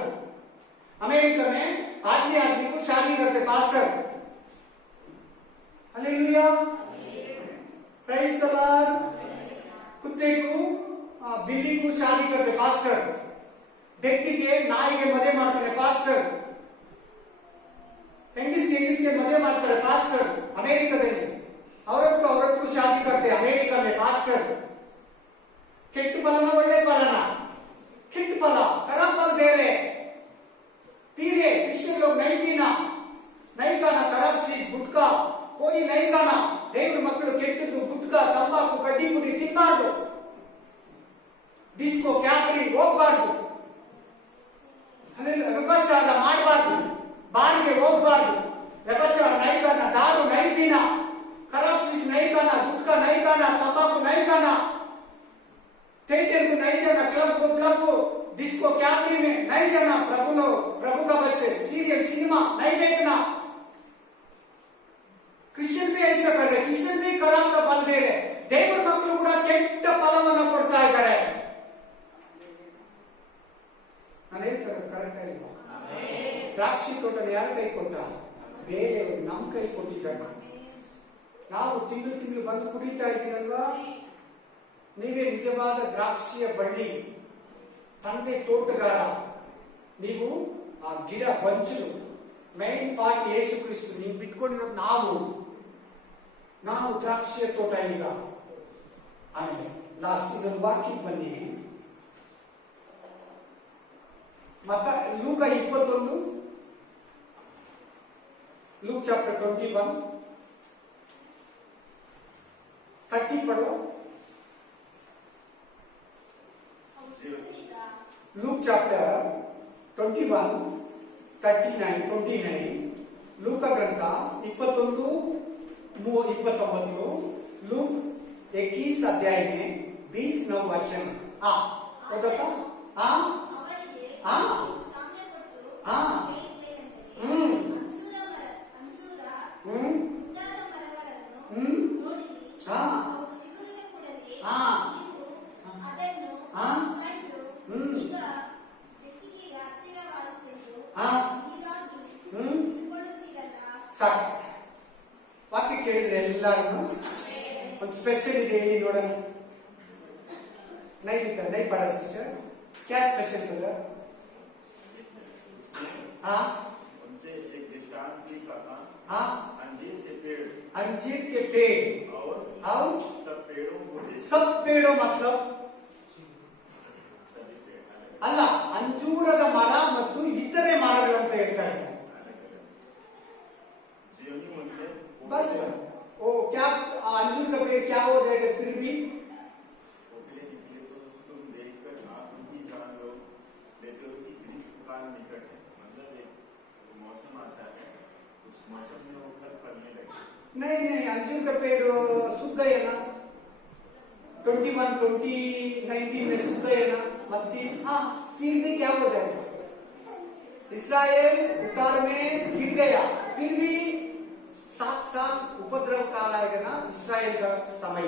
अमेरिका में आदमी को शादी करते pastor hallelujah praise the Lord कुत्ते को बिल्ली को शादी करते पास्टर ಬೆಕ್ಕಿಗೆ ನಾಯಿಗೆ ಮದುವೆ ಮಾಡ್ತಾರೆ ಪಾಸ್ಟರ್ ಹೆಂಗಸಿಗೆ ಮದುವೆ ಮಾಡ್ತಾರೆ ಪಾಸ್ಟರ್ ಅಮೆರಿಕದಲ್ಲಿ औरत को शादी करते अमेरिका में पास्टर ಕೆಟ್ಟ ಫಲನ ಒಳ್ಳೆ ಫಲನ ಕೆಟ್ಟ ಫಲ खराब फल दे रहे पी रहे क्रिश्चियन लोग नहीं पीना नहीं खाना खराब चीज गुटखा कोई नहीं खाना देवर मಕ್ಕಳು ಕೆಟ್ಟದ್ದು ಗುಟ್ಕಾ ತಂಬಾಕು ಕಡ್ಡಿ ಪುಡಿ ತಿನ್ನಬಾರದು ಡಿಸ್ಕೋ ಕ್ಯಾಪ್ರಿ ಹೋಗಬಾರದು ವ್ಯಭಿಚಾರ ಮಾಡಬಾರದು ಬಾರಿಗೆ ಹೋಗಬಾರದು ವ್ಯಭಿಚಾರ नहीं करना दारू नहीं पीना खराब चीज नहीं खाना गुटखा नहीं खाना तंबाकू नहीं खाना थिएटर को नहीं जाना क्लब डिस्को कैफे में नहीं जाना प्रभु का बच्चे सीरियल सिनेमा नहीं देखना क्रिश्चियन भी ऐसा कर रहे क्रिश्चियन भी खराब का फल दे रहे देवर मಕ್ಕಳು ಕೂಡ ಕೆಟ್ಟ ಫಲವನ್ನು ಕೊಡ್ತಾ ಇದ್ದಾರೆ ನಾನು ಹೇಳ್ತಾರೆ ಕರೆಕ್ಟ್ ಆಗಿ ದ್ರಾಕ್ಷಿ ತೋಟನ ಯಾರ ಕೈ ಕೊಟ್ಟ ಬೇರೆಯವರು ನಮ್ಮ ಕೈ ಕೊಟ್ಟಿದ್ದಾರೆ ನಾವು ತಿಂಗಳು ಬಂದು ಕುಡಿತಾ ಇದ್ದೀರಲ್ವಾ ನೀವೇ ನಿಜವಾದ ದ್ರಾಕ್ಷಿಯ ಬಳ್ಳಿ ತಂದೆ ತೋಟಗಾರ ನೀವು ಆ ಗಿಡ ವಂಚರು ಮೈನ್ ಪಾರ್ಟ್ ಯೇಸು ಕ್ರಿಸ್ತು ನೀವು ಬಿಟ್ಕೊಂಡಿರೋದು ನಾವು ದ್ರಾಕ್ಷಿಯ ತೋಟ ಈಗ ಆಮೇಲೆ ಲಾಸ್ಟ್ ಇದೊಂದು ವಾಕ್ಯ ಬನ್ನಿ ಲೂಕ 21 लूक चैप्टर 21 30 पढ़ो लूक चैप्टर 21 29 ಲೂಕ ಗ್ರಂಥ 21 29 ಲೂಕ್ 21 अध्याय में 20 वचन ಓದಪ್ಪ. ಅವರಿಗೆ ಆ. ಸಾಮ್ಯ ಕೊಟ್ಟು ಆ. ಹೇಳಿದ್ದೇನೆಂದರೆ, ಅಂಜೂರ ಮುಂತಾದ ಮರಗಳನ್ನು ನೋಡಿರಿ. ಆ. ಅವು ಚಿಗುರಿದ ಕೂಡಲೇ ಆ. ನೀವು ಅದನ್ನು ಆ. ಕಂಡು ಈಗ ಬೇಸಿಗೆಯ ಹತ್ತಿರವಾಯಿತೆಂದು ಆ. ನೀವಾಗಿ ಹ್ಮ್. ತಿಳ್ಕೊಳ್ಳುತ್ತೀರಲ್ಲ. ಸಾಕು. ವಾಕ್ಯ ಕೇಳಿದ್ರೆ ಎಲ್ಲರೂ ಒಂದು ಸ್ಪೆಷಲ್ ಇದೆ ಹೇಳಿ ನೋಡೋಣ. नहीं पढ़ा सिस्टर, क्या स्पेशल होगा? हाँ उनसे एक दृष्टांत भी कहा, हाँ अंजीर के पेड़ और सब पेड़ों को देखो। सब पेड़ों मतलब सभी पेड़ अलग ಅಲ್ಲ, ಅಂಜೂರದ ಮರ ಮತ್ತು ಇತರೆ ಮರಗಳಂತ ಹೇಳ್ತಾರೆ. जीवनी उनके बस वो क्या अंजूर का पेड़ क्या हो जाएगा फिर भी? कोकिले निकले तो तुम देखकर आप ही जान लो लेते हो कि ग्रीष्म काल निकट है। मतलब एक मौसम आता है, उस मौसम में वो फल फलने लगे। नहीं अंजूर का पेड़ सूख गए ना, 2019 में सूख गए ना मत्ती। हाँ फिर भी क्या हो जाएगा? इस्राएल उत्तर में गिर गया, फिर भी 7 साल उपद्रव काल आएगा ना इस्राएल का समय।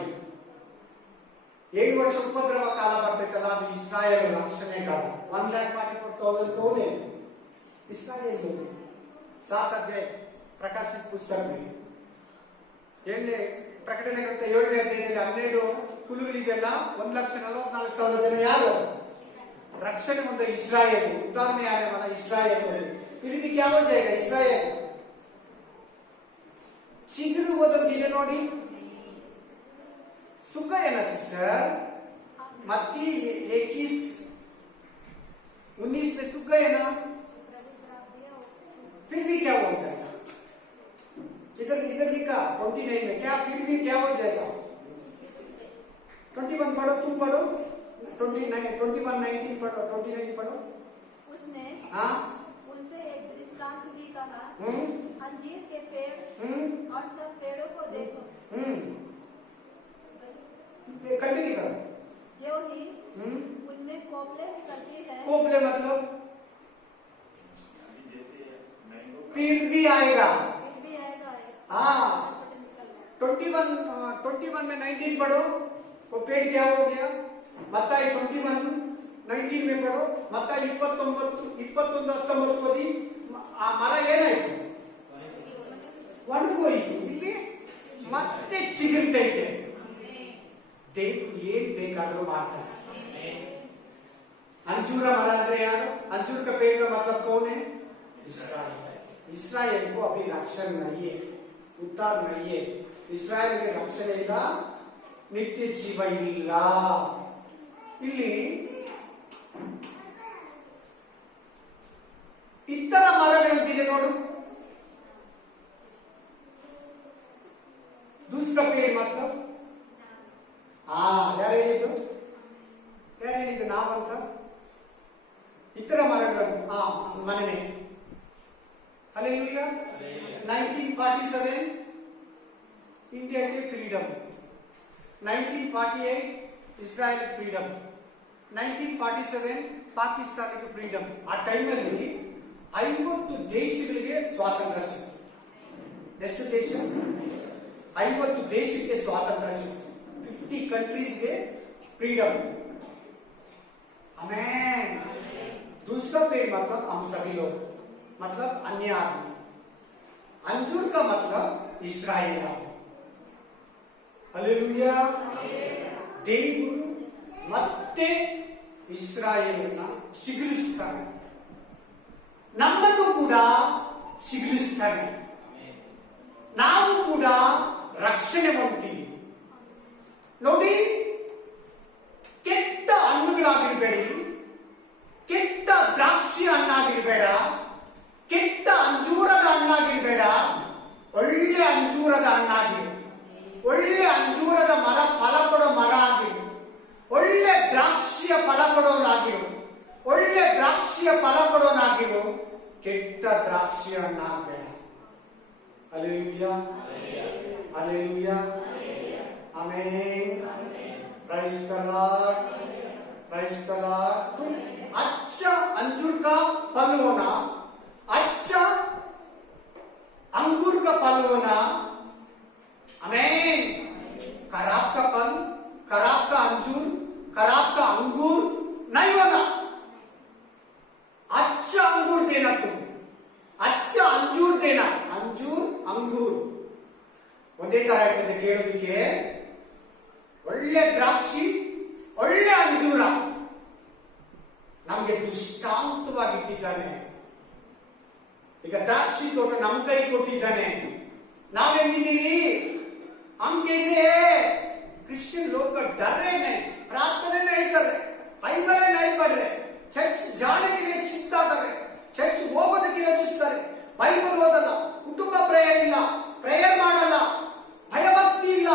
7 ವರ್ಷ ಉಪದ್ರವ ಕಾಲ ಬರ್ತೈತಲ್ಲ, ಅದು ಇಸ್ರಾಯೇಲ್ ರಕ್ಷಣೆ ಕಾಲ. 1,44,000 कौन है? इस्राएल लोग. 7 अध्याय प्रकाशित पुस्तक में 7ನೇ ಪ್ರಕಟಣೆ ಗ್ರಂಥ 7ನೇ ಅಧ್ಯಾಯದಲ್ಲಿ 12 ಕುಲುಗಳಿದೆಲ್ಲ 1,44,000 ಜನ ಯಾರು? रक्षण होता इस्राएल, उद्धार में आने वाला इस्राएल। फिर भी क्या हो जाएगा इस्राएल? चिगरू वो तो दिले नोडी सूख गए ना सिस्टर। मत्ती 21-19 में सूख गए ना, फिर भी क्या हो जाएगा? इधर लिखा 29 में, क्या फिर भी क्या हो जाएगा? 21 पढ़ो, तुम पढ़ो। 21:19 पढ़ो, 29 पढ़ो। उसने उनसे एक दृष्टांत भी कहा, अंजीर के पेड़ और सब पेड़ों को देखो। कंटिन्यू करो। जो ही उनमें कोपले निकलती है। कोपले मतलब अभी जैसे मैंगो का फिर भी आएगा। फिर भी आएगा। हाँ। छोटे निकल 21 में 19 पढ़ो, वो पेड़ क्या हो गया? मत्ताई 21:19 में पढ़ो, मत्ताई 21:19 ಓದಿ. ಆ ಮರ ಏನಾಯ್ತು? ಒಣಗೋಯ್ತು. ಇಲ್ಲಿ ಮತ್ತೆ ಚಿಗುರ್ತೈತೆ. ದೇವರು ಏನ್ ಬೇಕಾದ್ರೂ ಮಾಡ್ತಾರೆ. अंजूर मर ಅಂದ್ರೆ ಯಾರು? अंजूर का पेड़ का मतलब कौन है? इस्राएल। इस्राएल को अभी रक्षण नहीं है, उद्धार नहीं है. इस्राएल के रक्षण ಇಲ್ಲ, ನಿತ್ಯ ಜೀವ ಇಲ್ಲ. ಇಲ್ಲಿ ಇತರ ಮರಗಳಂತಿದೆ ನೋಡು. दूसरा पेड़ मतलब ಯಾರು ಹೇಳಿದ್ದು? ನಾವಂತ ಇತರ ಮರಗಳು ಮನೆ. हालेलुया। 1947 इंडिया के फ्रीडम, 1948 इस्राएल फ्रीडम, 1947 ಪಾಕಿಸ್ತಾನ ಫ್ರೀಡಮ್. ಆ ಟೈಮಲ್ಲಿ 50 ದೇಶಗಳಿಗೆ ಸ್ವಾತಂತ್ರ್ಯ ಸಿಕ್ತು. ಎಷ್ಟು ದೇಶ? 50 ದೇಶಕ್ಕೆ ಸ್ವಾತಂತ್ರ್ಯ ಸಿಕ್ತು. 50 ಕಂಟ್ರೀಸ್ಗೆ फ्रीडम। आमेन। दूसरा पेड़ मतलब हम सभी लोग, मतलब अन्य आदमी. अंजूर का मतलब इस्राएल आदमी. हालेलुया। देವರು ಮತ್ತೆ ಇಸ್ರಾಯೇಲನ್ನ ಸಿಗಿಲಿಸ್ತಾರೆ, ನಮ್ಮನ್ನು ಕೂಡ ಸಿಗಿಲಿಸ್ತಾರೆ. ನಾವು ಕೂಡ ರಕ್ಷಣೆ ಹೊಂದ್ತೀವಿ. ನೋಡಿ, ಕೆಟ್ಟ ಹಣ್ಣುಗಳಾಗಿರಬೇಡಿ, ಕೆಟ್ಟ ದ್ರಾಕ್ಷಿ ಹಣ್ಣಾಗಿರಬೇಡ, ಕೆಟ್ಟ ಅಂಜೂರದ ಹಣ್ಣಾಗಿರಬೇಡ, ಒಳ್ಳೆ ಅಂಜೂರದ ಹಣ್ಣಾಗಿರು. ಒಳ್ಳೆ ಅಂಜೂರದ ಮರ ಫಲ ಕೊಡೋ ಮರ ಆಗಿರು. ಒಳ್ಳೆ ದ್ರಾಕ್ಷಿಯ ಫಲ ಕೊಡೋನಾಗಿರು. ಒಳ್ಳೆ ದ್ರಾಕ್ಷಿಯ ಫಲ ಕೊಡೋನಾಗಿರು, ಕೆಟ್ಟ ದ್ರಾಕ್ಷಿಯ ಹಣ್ಣಾಗಬೇಡ. Hallelujah, hallelujah, amen. Praise the Lord, praise the lord. तुम अच्छा अंजूर का फल होना, अच्छा अंगूर का फल होना, आमेन। खराब का फल, खराब का अंजूर, खराब का अंगूर नहीं होना। अच्छा अंगूर देना, तुम अच्छा अंजूर देना। अंजूर अंगूर ಒಂದೇ ತರ ಇರ್ತದೆ ಕೇಳೋದಕ್ಕೆ. ಒಳ್ಳೆ ದ್ರಾಕ್ಷಿ, ಒಳ್ಳೆ ಅಂಜೂರ ನಮಗೆ ದೃಷ್ಟಾಂತವಾಗಿ ಇಟ್ಟಿದ್ದಾನೆ. ಈಗ ದ್ರಾಕ್ಷಿ ತೋಟ ನಮ್ಮ ಕೈ ಕೊಟ್ಟಿದ್ದಾನೆ. ನಾವೆಂದಿದ್ದೀವಿ? हम कैसे है? क्रिश्चियन लोग का डर है नहीं, प्रार्थना नहीं कर रहे, बाइबल नहीं पढ़ रहे, चर्च जाने के लिए चिंता कर रहे, चर्च ಹೋಗೋದಕ್ಕೆ ಯೋಚಿಸ್ತಾರೆ, ಬೈಬಲ್ ಓದಲ್ಲ, ಕುಟುಂಬ ಪ್ರೇಯರ್ ಇಲ್ಲ, ಪ್ರೇಯರ್ ಮಾಡಲ್ಲ, ಭಯಭಕ್ತಿ ಇಲ್ಲ,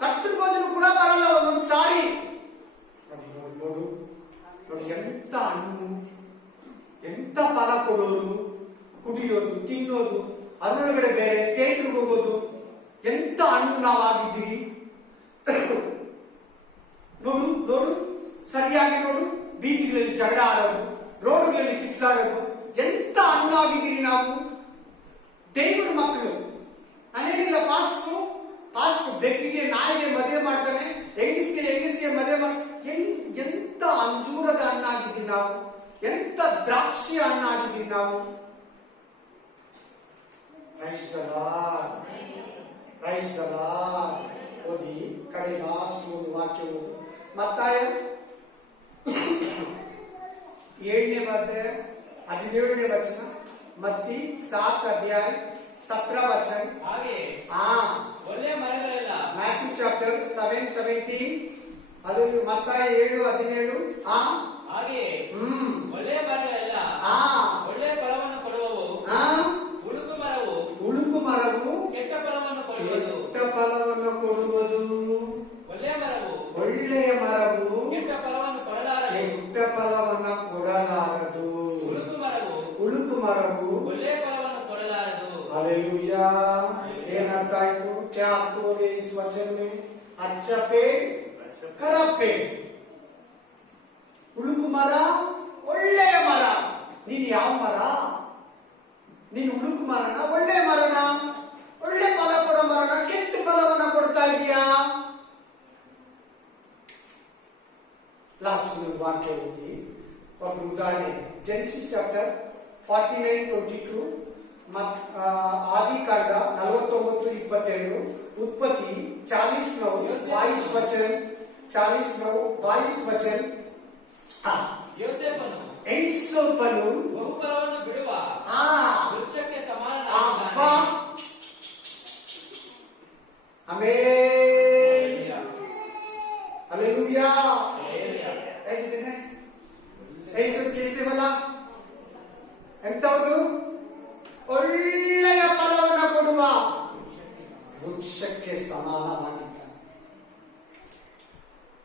ಕರ್ತೃ ಭೋಜನ ಕೂಡ ಬರಲ್ಲ ಒಂದೊಂದು ಸಾರಿ. ನೋಡು ಎಂತ ಹಣ್ಣು, ಎಂತ ಫಲ ಕೊಡೋದು, ಕುಡಿಯೋದು, ತಿನ್ನೋದು, ಅದರೊಳಗಡೆ ಬೇರೆ ಥಿಯೇಟರ್ಗೆ ಹೋಗೋದು, ಎಂತ ಹಣ್ಣು ನಾವಾಗಿದ್ದೀವಿ. ನೋಡು ನೋಡು, ಸರಿಯಾಗಿ ನೋಡು, ಬೀದಿಗಳಲ್ಲಿ ಜಗಳ ಆಡೋದು, ರೋಡ್ಗಳಲ್ಲಿ ಕಿತ್ತಾಡೋದು, ಎಂತ ಹಣ್ಣಾಗಿದ್ದೀರಿ ನಾವು. ದೇವರ ಮಕ್ಕಳು. ನಾನೇನಿಲ್ಲ ಪಾಸ್ಟ್ ಬೆಕ್ಕಿಗೆ ನಾಯಿಗೆ ಮದುವೆ ಮಾಡ್ತಾನೆ, ಹೆಂಗಸ್ಗೆ ಮದುವೆ ಎಂತ ಅಂಜೂರದ ಹಣ್ಣಾಗಿದ್ದೀವಿ ನಾವು, ಎಂತ ದ್ರಾಕ್ಷಿ ಹಣ್ಣಾಗಿದ್ದೀವಿ ನಾವು. Praise the lord, praise the lord. ಓದಿ ಕಡೆ ಲಾಸ್ಟ್ ಒಂದು ವಾಕ್ಯ ಓದು. ಮತ್ತಾಯ 7ನೇ ಅಧ್ಯಾಯ 17ನೇ ವಚನ, ಮತ್ತಿ 7 ಅಧ್ಯಾಯ 17 ವಚನ. ಹಾಗೆ ಒಳ್ಳೆಯ ಮರಗಳೆಲ್ಲ, ಮ್ಯಾಥ್ಯೂ ಚಾಪ್ಟರ್ 7:17, ಅದು ಮತ್ತಾಯ 7:17. ಹಾಗೆ ಒಳ್ಳೆಯ ಮರಗಳೆಲ್ಲ ಒಳ್ಳೆಯ ಫಲವನ್ನು ಕೊಡುವವು, ಉಳುಕು ಮರವು ಕೆಟ್ಟ ಫಲವನ್ನು ಕೊಡುವುದು. ಕೆಟ್ಟ ಫಲವನ್ನು ಕೊಡುವುದು. ಒಳ್ಳೆಯ ಮರವು ಕೆಟ್ಟ ಫಲವನ್ನು ಕೊಡಲಾರದು. ಕೆಟ್ಟ ಫಲವನ್ನು ಕೊಡಲಾರದು. ಉಳುಕು ಮರವು ಒಳ್ಳೆಯ ಫಲವನ್ನು ಕೊಡಲಾರದು. हालेलुया। ಏನರ್ಥ ಆಯ್ತು? क्या अर्थ हो गया इस वचन में? अच्छा पेड़, खराब पेड़. ಉಳುಕು ಮರ, ಒಳ್ಳೆಯ ಮರ. ನೀನು ಯಾವ ಮರ? ನೀನು ಉಳುಕು ಮರನ, ಒಳ್ಳೆಯ ಮರನ? ಒಳ್ಳೆ ಫಲ ಕೊಡೋ ಮರನ, ಕೆಟ್ಟ ಫಲವನ್ನ ಕೊಡ್ತಾ ಇದೀಯಾ? ಲಾಸ್ಟ್ ವಾಕ್ಯ ಓದಿ, ಒಂದು ಉದಾಹರಣೆ. ಜೆನೆಸಿಸ್ ಚಾಪ್ಟರ್ 49:22, ಆದಿಕಾಂಡ 49:22, ಉತ್ಪತ್ತಿ 40:22 ವಚನ, 40:22 ವಚನ. ಯೋಸೇಫನು ಬಹುಫಲವನ್ನು ಬಿಡುವ ವೃಕ್ಷಕ್ಕೆ ಸಮಾನ. Amen, hallelujah. ಹೇಗಿದ್ದೇನೆ? ಯೇಸು ಕೇಸವಲ್ಲ ಎಂತವರು? ಒಳ್ಳೆಯ ಫಲವನ್ನು ಕೊಡುವ ವೃಕ್ಷಕ್ಕೆ ಸಮಾನವಾಗಿದ್ದಾನೆ.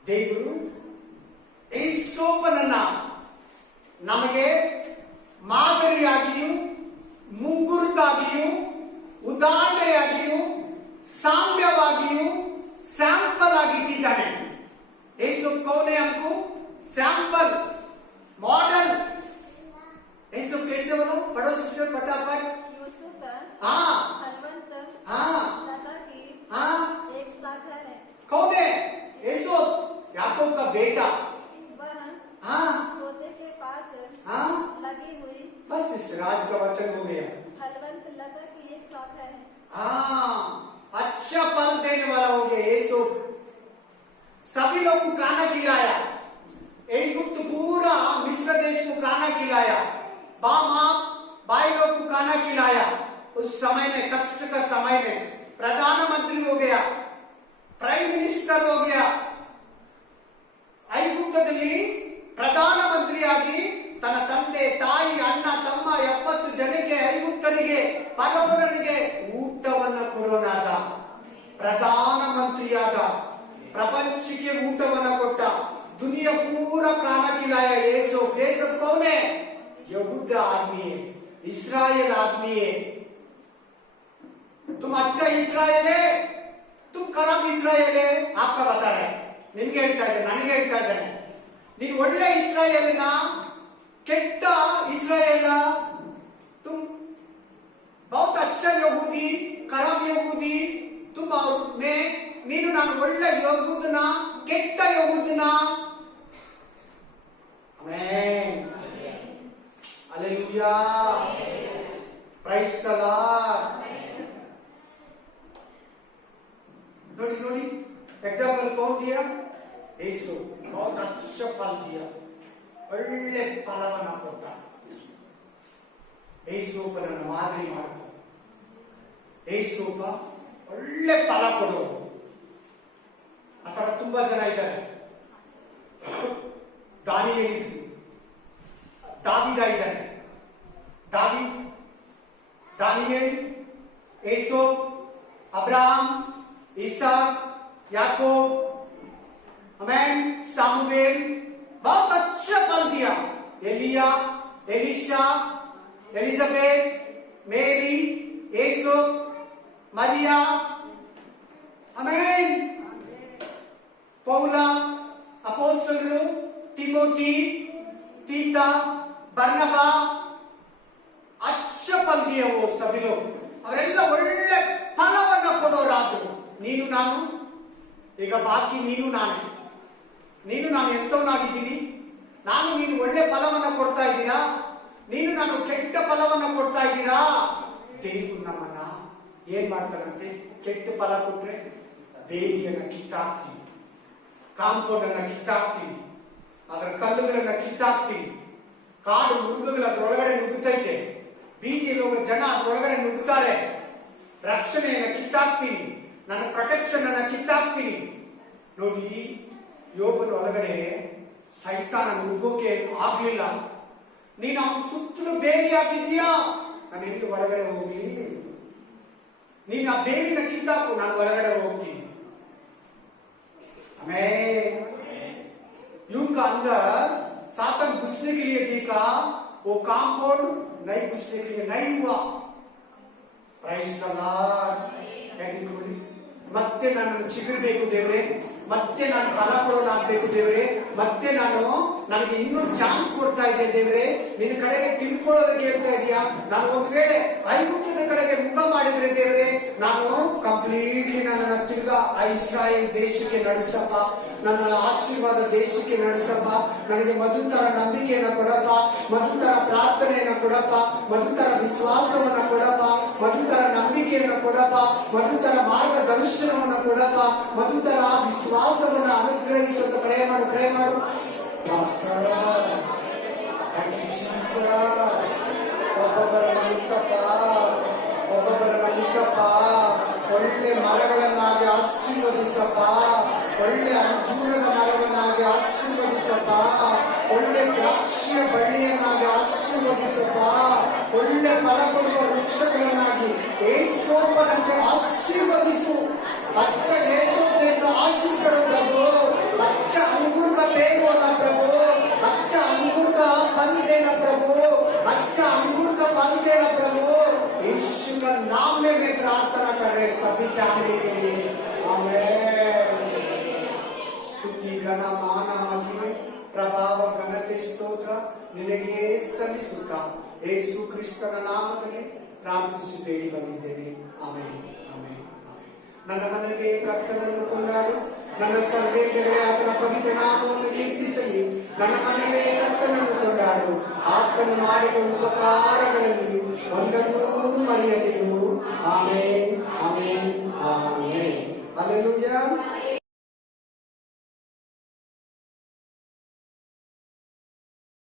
ದೇವರು ಯೇಸೋಪನನ್ನ ನಮಗೆ ಮಾದರಿಯಾಗಿಯೂ ಮುಂಗುರುತಾಗಿಯೂ ಉದಾಹರಣೆಯಾಗಿಯೂ ಸಾಮ್ಯವಾಗಿಯೂ ಸ್ಯಾಂಪಲ್ ಆಗಿಟ್ಟಿದ್ದಾನೆ. ಯೇಸು कौन है हमको? Sample, model. यीशु कैसे बोला? पढ़ो सिस्टर फटाफट. यूसुफ हलवंत लता की एक शाखा है. कौन है? यीशु याकूब का बेटा. वह सोते के पास लगी हुई. बस सिस्टर आज का वचन हो गया. हलवंत लता की एक शाखा है. अच्छा फल देने वाला हो गया यीशु. सभी लोग को खाना खिलाया. इजिप्ट पूरा मिस्र देश को खाना खिलाया. भाई लोग को खाना खिलाया. उस समय में, कष्ट का समय में प्रधानमंत्री हो गया, प्राइम मिनिस्टर हो गया. ಐಗುಪ್ತದಲ್ಲಿ ಪ್ರಧಾನಮಂತ್ರಿಯಾಗಿ ತನ್ನ ತಂದೆ, ತಾಯಿ, ಅಣ್ಣ, ತಮ್ಮ 70 ಜನಕ್ಕೆ, ಐಗುಪ್ತರಿಗೆ, ಫರೋಹನಿಗೆ ಊಟವನ್ನು ಕೊಡೋನಾದ. ಪ್ರಧಾನಮಂತ್ರಿಯಾದ, ಪ್ರಪಂಚಕ್ಕೆ ಊಟವನ್ನು ಕೊಟ್ಟ, दुनिया पूरा खाना खिलाया. यीशु कौन है? यहूदा आदमी है, इस्राएल आदमी है. तुम अच्छा इस्राएल है, तुम खराब इस्राएल है आपका बता रहे ನಿನ್ಗೆ ಹೇಳ್ತಾ ಇದ್ದೇನೆ, ನನಗೆ ಹೇಳ್ತಾ ಇದ್ದೇನೆ. ನೀನು ಒಳ್ಳೆ ಇಸ್ರಾಯೇಲಿನ ಕೆಟ್ಟ ಇಸ್ರಾಯೇಲ, तुम बहुत अच्छा यहूदी खराब यहूदी तुम और मैं, ನೀನು ನಾನು ಒಳ್ಳೆ ಯಹೂದನ ಕೆಟ್ಟ ಯಹೂದನ. Amen, hallelujah, praise the lord. ನೋಡಿ ನೋಡಿ एग्जाम्पल कौन दिया? यीशु बहुत अच्छा फल दिया, ಒಳ್ಳೆ ಫಲವನ್ನು ಕೊಟ್ಟ. ಯೇಸುವನ್ನು ಮಾದರಿ ಮಾಡ್ಕೊ. ಯೇಸು ಒಳ್ಳೆ ಫಲ ಕೊಡು. ಆ ತರ ತುಂಬಾ ಜನ ಇದ್ದಾರೆ. ದಾನಿಯೇಲ್, ದಾವೀದ ಇದ್ದಾನೆ. ದಾನಿಯೇಲ್, ಯೇಸು, ಅಬ್ರಹಾಂ, इसहाक, याकूब, आमेन, सामुएल, बहुत अच्छा फल दिया. एलिया, एलिशा, एलिजाबेथ, मेरी, यीशु, मरिया, आमेन, पौला, अपोस्तलರು, तिमोथी, तीता, बर्नबा, अच्छा फल दिया वो सभी लोग. ಅವರೆಲ್ಲ ಒಳ್ಳೆ ಫಲವನ್ನು ಕೊಡೋರಾದ್ರು. ನೀನು ನಾನು ಈಗ ಬಾಕಿ ನೀನು ನಾನು ಎಂತವನಾಗಿದ್ದೀನಿ? ನಾನು ನೀನು ಒಳ್ಳೆ ಫಲವನ್ನು ಕೊಡ್ತಾ ಇದ್ದೀರಾ? ನೀನು ನಾನು ಕೆಟ್ಟ ಫಲವನ್ನು ಕೊಡ್ತಾ ಇದ್ದೀರಾ? ದೇವರು ನಮ್ಮನ್ನ ಏನ್ ಮಾಡ್ತಾರಂತೆ? ಕೆಟ್ಟ ಫಲ ಕೊಟ್ರೆ ಬೇಲಿಯನ್ನ ಕಿತ್ತಾಕ್ತೀವಿ, ಕಾಂಪೌಂಡ್ ಅನ್ನ ಕಿತ್ತಾಕ್ತೀವಿ, ಅದರ ಕಲ್ಲುಗಳನ್ನ ಕಿತ್ತಾಕ್ತೀವಿ, ಕಾಡು ಮೃಗಗಳು ಅದರೊಳಗಡೆ ನುಗ್ಗುತ್ತೈತೆ, ಬೀದಿಯಲ್ಲಿ ಹೋಗೋ ಜನ ಅದರೊಳಗಡೆ ನುಗ್ಗುತ್ತಾರೆ, ರಕ್ಷಣೆಯನ್ನ ಕಿತ್ತಾಕ್ತೀನಿ, ನನ್ನ ಪ್ರೊಟೆಕ್ಷನ್ ಅನ್ನ ಕಿತ್ತಾಕ್ತೀನಿ. ನೋಡಿ, ಯೋಬನ ಒಳಗಡೆ ಸೈತಾನ ನುಗ್ಗೋಕೆ ಆಗ್ಲಿಲ್ಲ. ನೀನು ಅವನ ಸುತ್ತಲೂ ಬೇಲಿ ಹಾಕಿದ್ಯಾ, ನಾನು ಎಲ್ಲಿ ಒಳಗಡೆ ಹೋಗ್ಲಿ? ನೀನು ಆ ಬೇಲಿನ ಕಿತ್ತಾಕು, ನಾನು ಒಳಗಡೆ ಹೋಗ್ತೀನಿ. आमेन. यूं का अंदर सातन घुसने के लिए देखा, वो कंपाउंड नहीं घुसने के लिए नहीं हुआ. Praise the lord. ಮತ್ತೆ ನಾನು ಚಿಗುರಬೇಕು ದೇವರೇ, ಮತ್ತೆ ನಾನು ಫಲ ಕೊಡೋನಾಗಬೇಕು ದೇವರೇ, ಮತ್ತೆ ನನಗೆ ಇನ್ನೂ ಚಾನ್ಸ್ ಕೊಡ್ತಾ ಇದೆ ದೇವರೇ, ನಿನ್ನ ಕಡೆಗೆ ತಿಳ್ಕೊಳ್ಳೋದಕ್ಕೆ ಹೇಳ್ತಾ ಇದೀಯಾ. ನಾನು ಒಂದು ವೇಳೆ ಐಗುಪ್ತದ ಕಡೆಗೆ ಮುಖ ಮಾಡಿದ್ರೆ ದೇವರೇ, ನಾನು ಕಂಪ್ಲೀಟ್ಲಿ ನನ್ನನ್ನು ತಿರ್ಗಾ ಇಸ್ರಾಯೇಲ್ ದೇಶಕ್ಕೆ ನಡೆಸಪ್ಪ, ನನ್ನ ಆಶೀರ್ವಾದ ದೇಶಕ್ಕೆ ನಡೆಸಪ್ಪ, ನನಗೆ ಮೊದಲ ತರ ನಂಬಿಕೆಯನ್ನು ಕೊಡಪ್ಪ, ಮೊದಲ ತರ ಪ್ರಾರ್ಥನೆಯನ್ನು ಕೊಡಪ್ಪ, ಮೊದಲ ತರ ವಿಶ್ವಾಸವನ್ನ ಕೊಡಪ್ಪ, ಮೊದಲ ತರ ನಂಬಿಕೆಯನ್ನು ಕೊಡಪ್ಪ, ಮೊದಲ ತರ ಮಾರ್ಗದರ್ಶನವನ್ನು ಕೊಡಪ್ಪ, ಮೊದಲ ತರ ವಿಶ್ವಾಸವನ್ನು ಅನುಗ್ರಹಿಸುವಂತ ಪ್ರೇ ಮಾಡು. ಒಬ್ಬೊಬ್ಬರನ್ನ ಮುಟ್ಟಪ್ಪ, ಒಳ್ಳೆ ಮರಗಳನ್ನಾಗಿ ಆಶೀರ್ವದಿಸಪ್ಪ, ಒಳ್ಳೆ ಅಂಜೂರದ ಮರವನ್ನಾಗಿ ಆಶೀರ್ವದಿಸಪ್ಪ, ಒಳ್ಳೆ ದ್ರಾಕ್ಷಿಯ ಬಳ್ಳಿಯನ್ನಾಗಿ ಆಶೀರ್ವದಿಸಪ್ಪ, ಒಳ್ಳೆ ಫಲ ಕೊಡುವ ವೃಕ್ಷಗಳನ್ನಾಗಿ ಯೇಸೋಪನಂತೆ ಆಶೀರ್ವದಿಸು. अच्छा यीशु जैसा आशीष करो प्रभु, अच्छा अंगूर का पेड़ होना प्रभु, अच्छा अंगूर का फल देना प्रभु, अच्छा अंगूर का फल देना प्रभु. यीशु का नाम में मैं प्रार्थना कर रहे सभी फैमिली के लिए. आमेन. ಸ್ತುತಿ ಘನ ಮಾನ ಮಹಿಮೆ ಪ್ರಭಾವ ಘನತೆ ಸ್ತೋತ್ರ ನಿನಗೆ ಸಲ್ಲಿಸುತ್ತಾ ಯೇಸು ಕ್ರಿಸ್ತನ ನಾಮದಲ್ಲಿ ಪ್ರಾರ್ಥಿಸಿ ಬೇಡಿ ಬಂದಿದ್ದೇನೆ. ಆಮೇನ್. ನನ್ನ ಮನೆಗೆ ಕರ್ತನನ್ನು ಕೊಂಡಾಡು, ನನ್ನ ಸರ್ವೇಂದ್ರಗಳೇ ಆತನ ಪವಿತ್ರ ನಾಮವನ್ನು ಕೀರ್ತಿಸಲಿ. ನನ್ನ ಮನೆಗೆ ಕರ್ತನನ್ನು ಕೊಂಡಾಡು, ಆತನು ಮಾಡಿದ ಉಪಕಾರಗಳಲ್ಲಿ ಒಂದನ್ನೂ ಮರೆಯದಿರು. ಆಮೇನ್, ಆಮೇನ್, ಆಮೇನ್.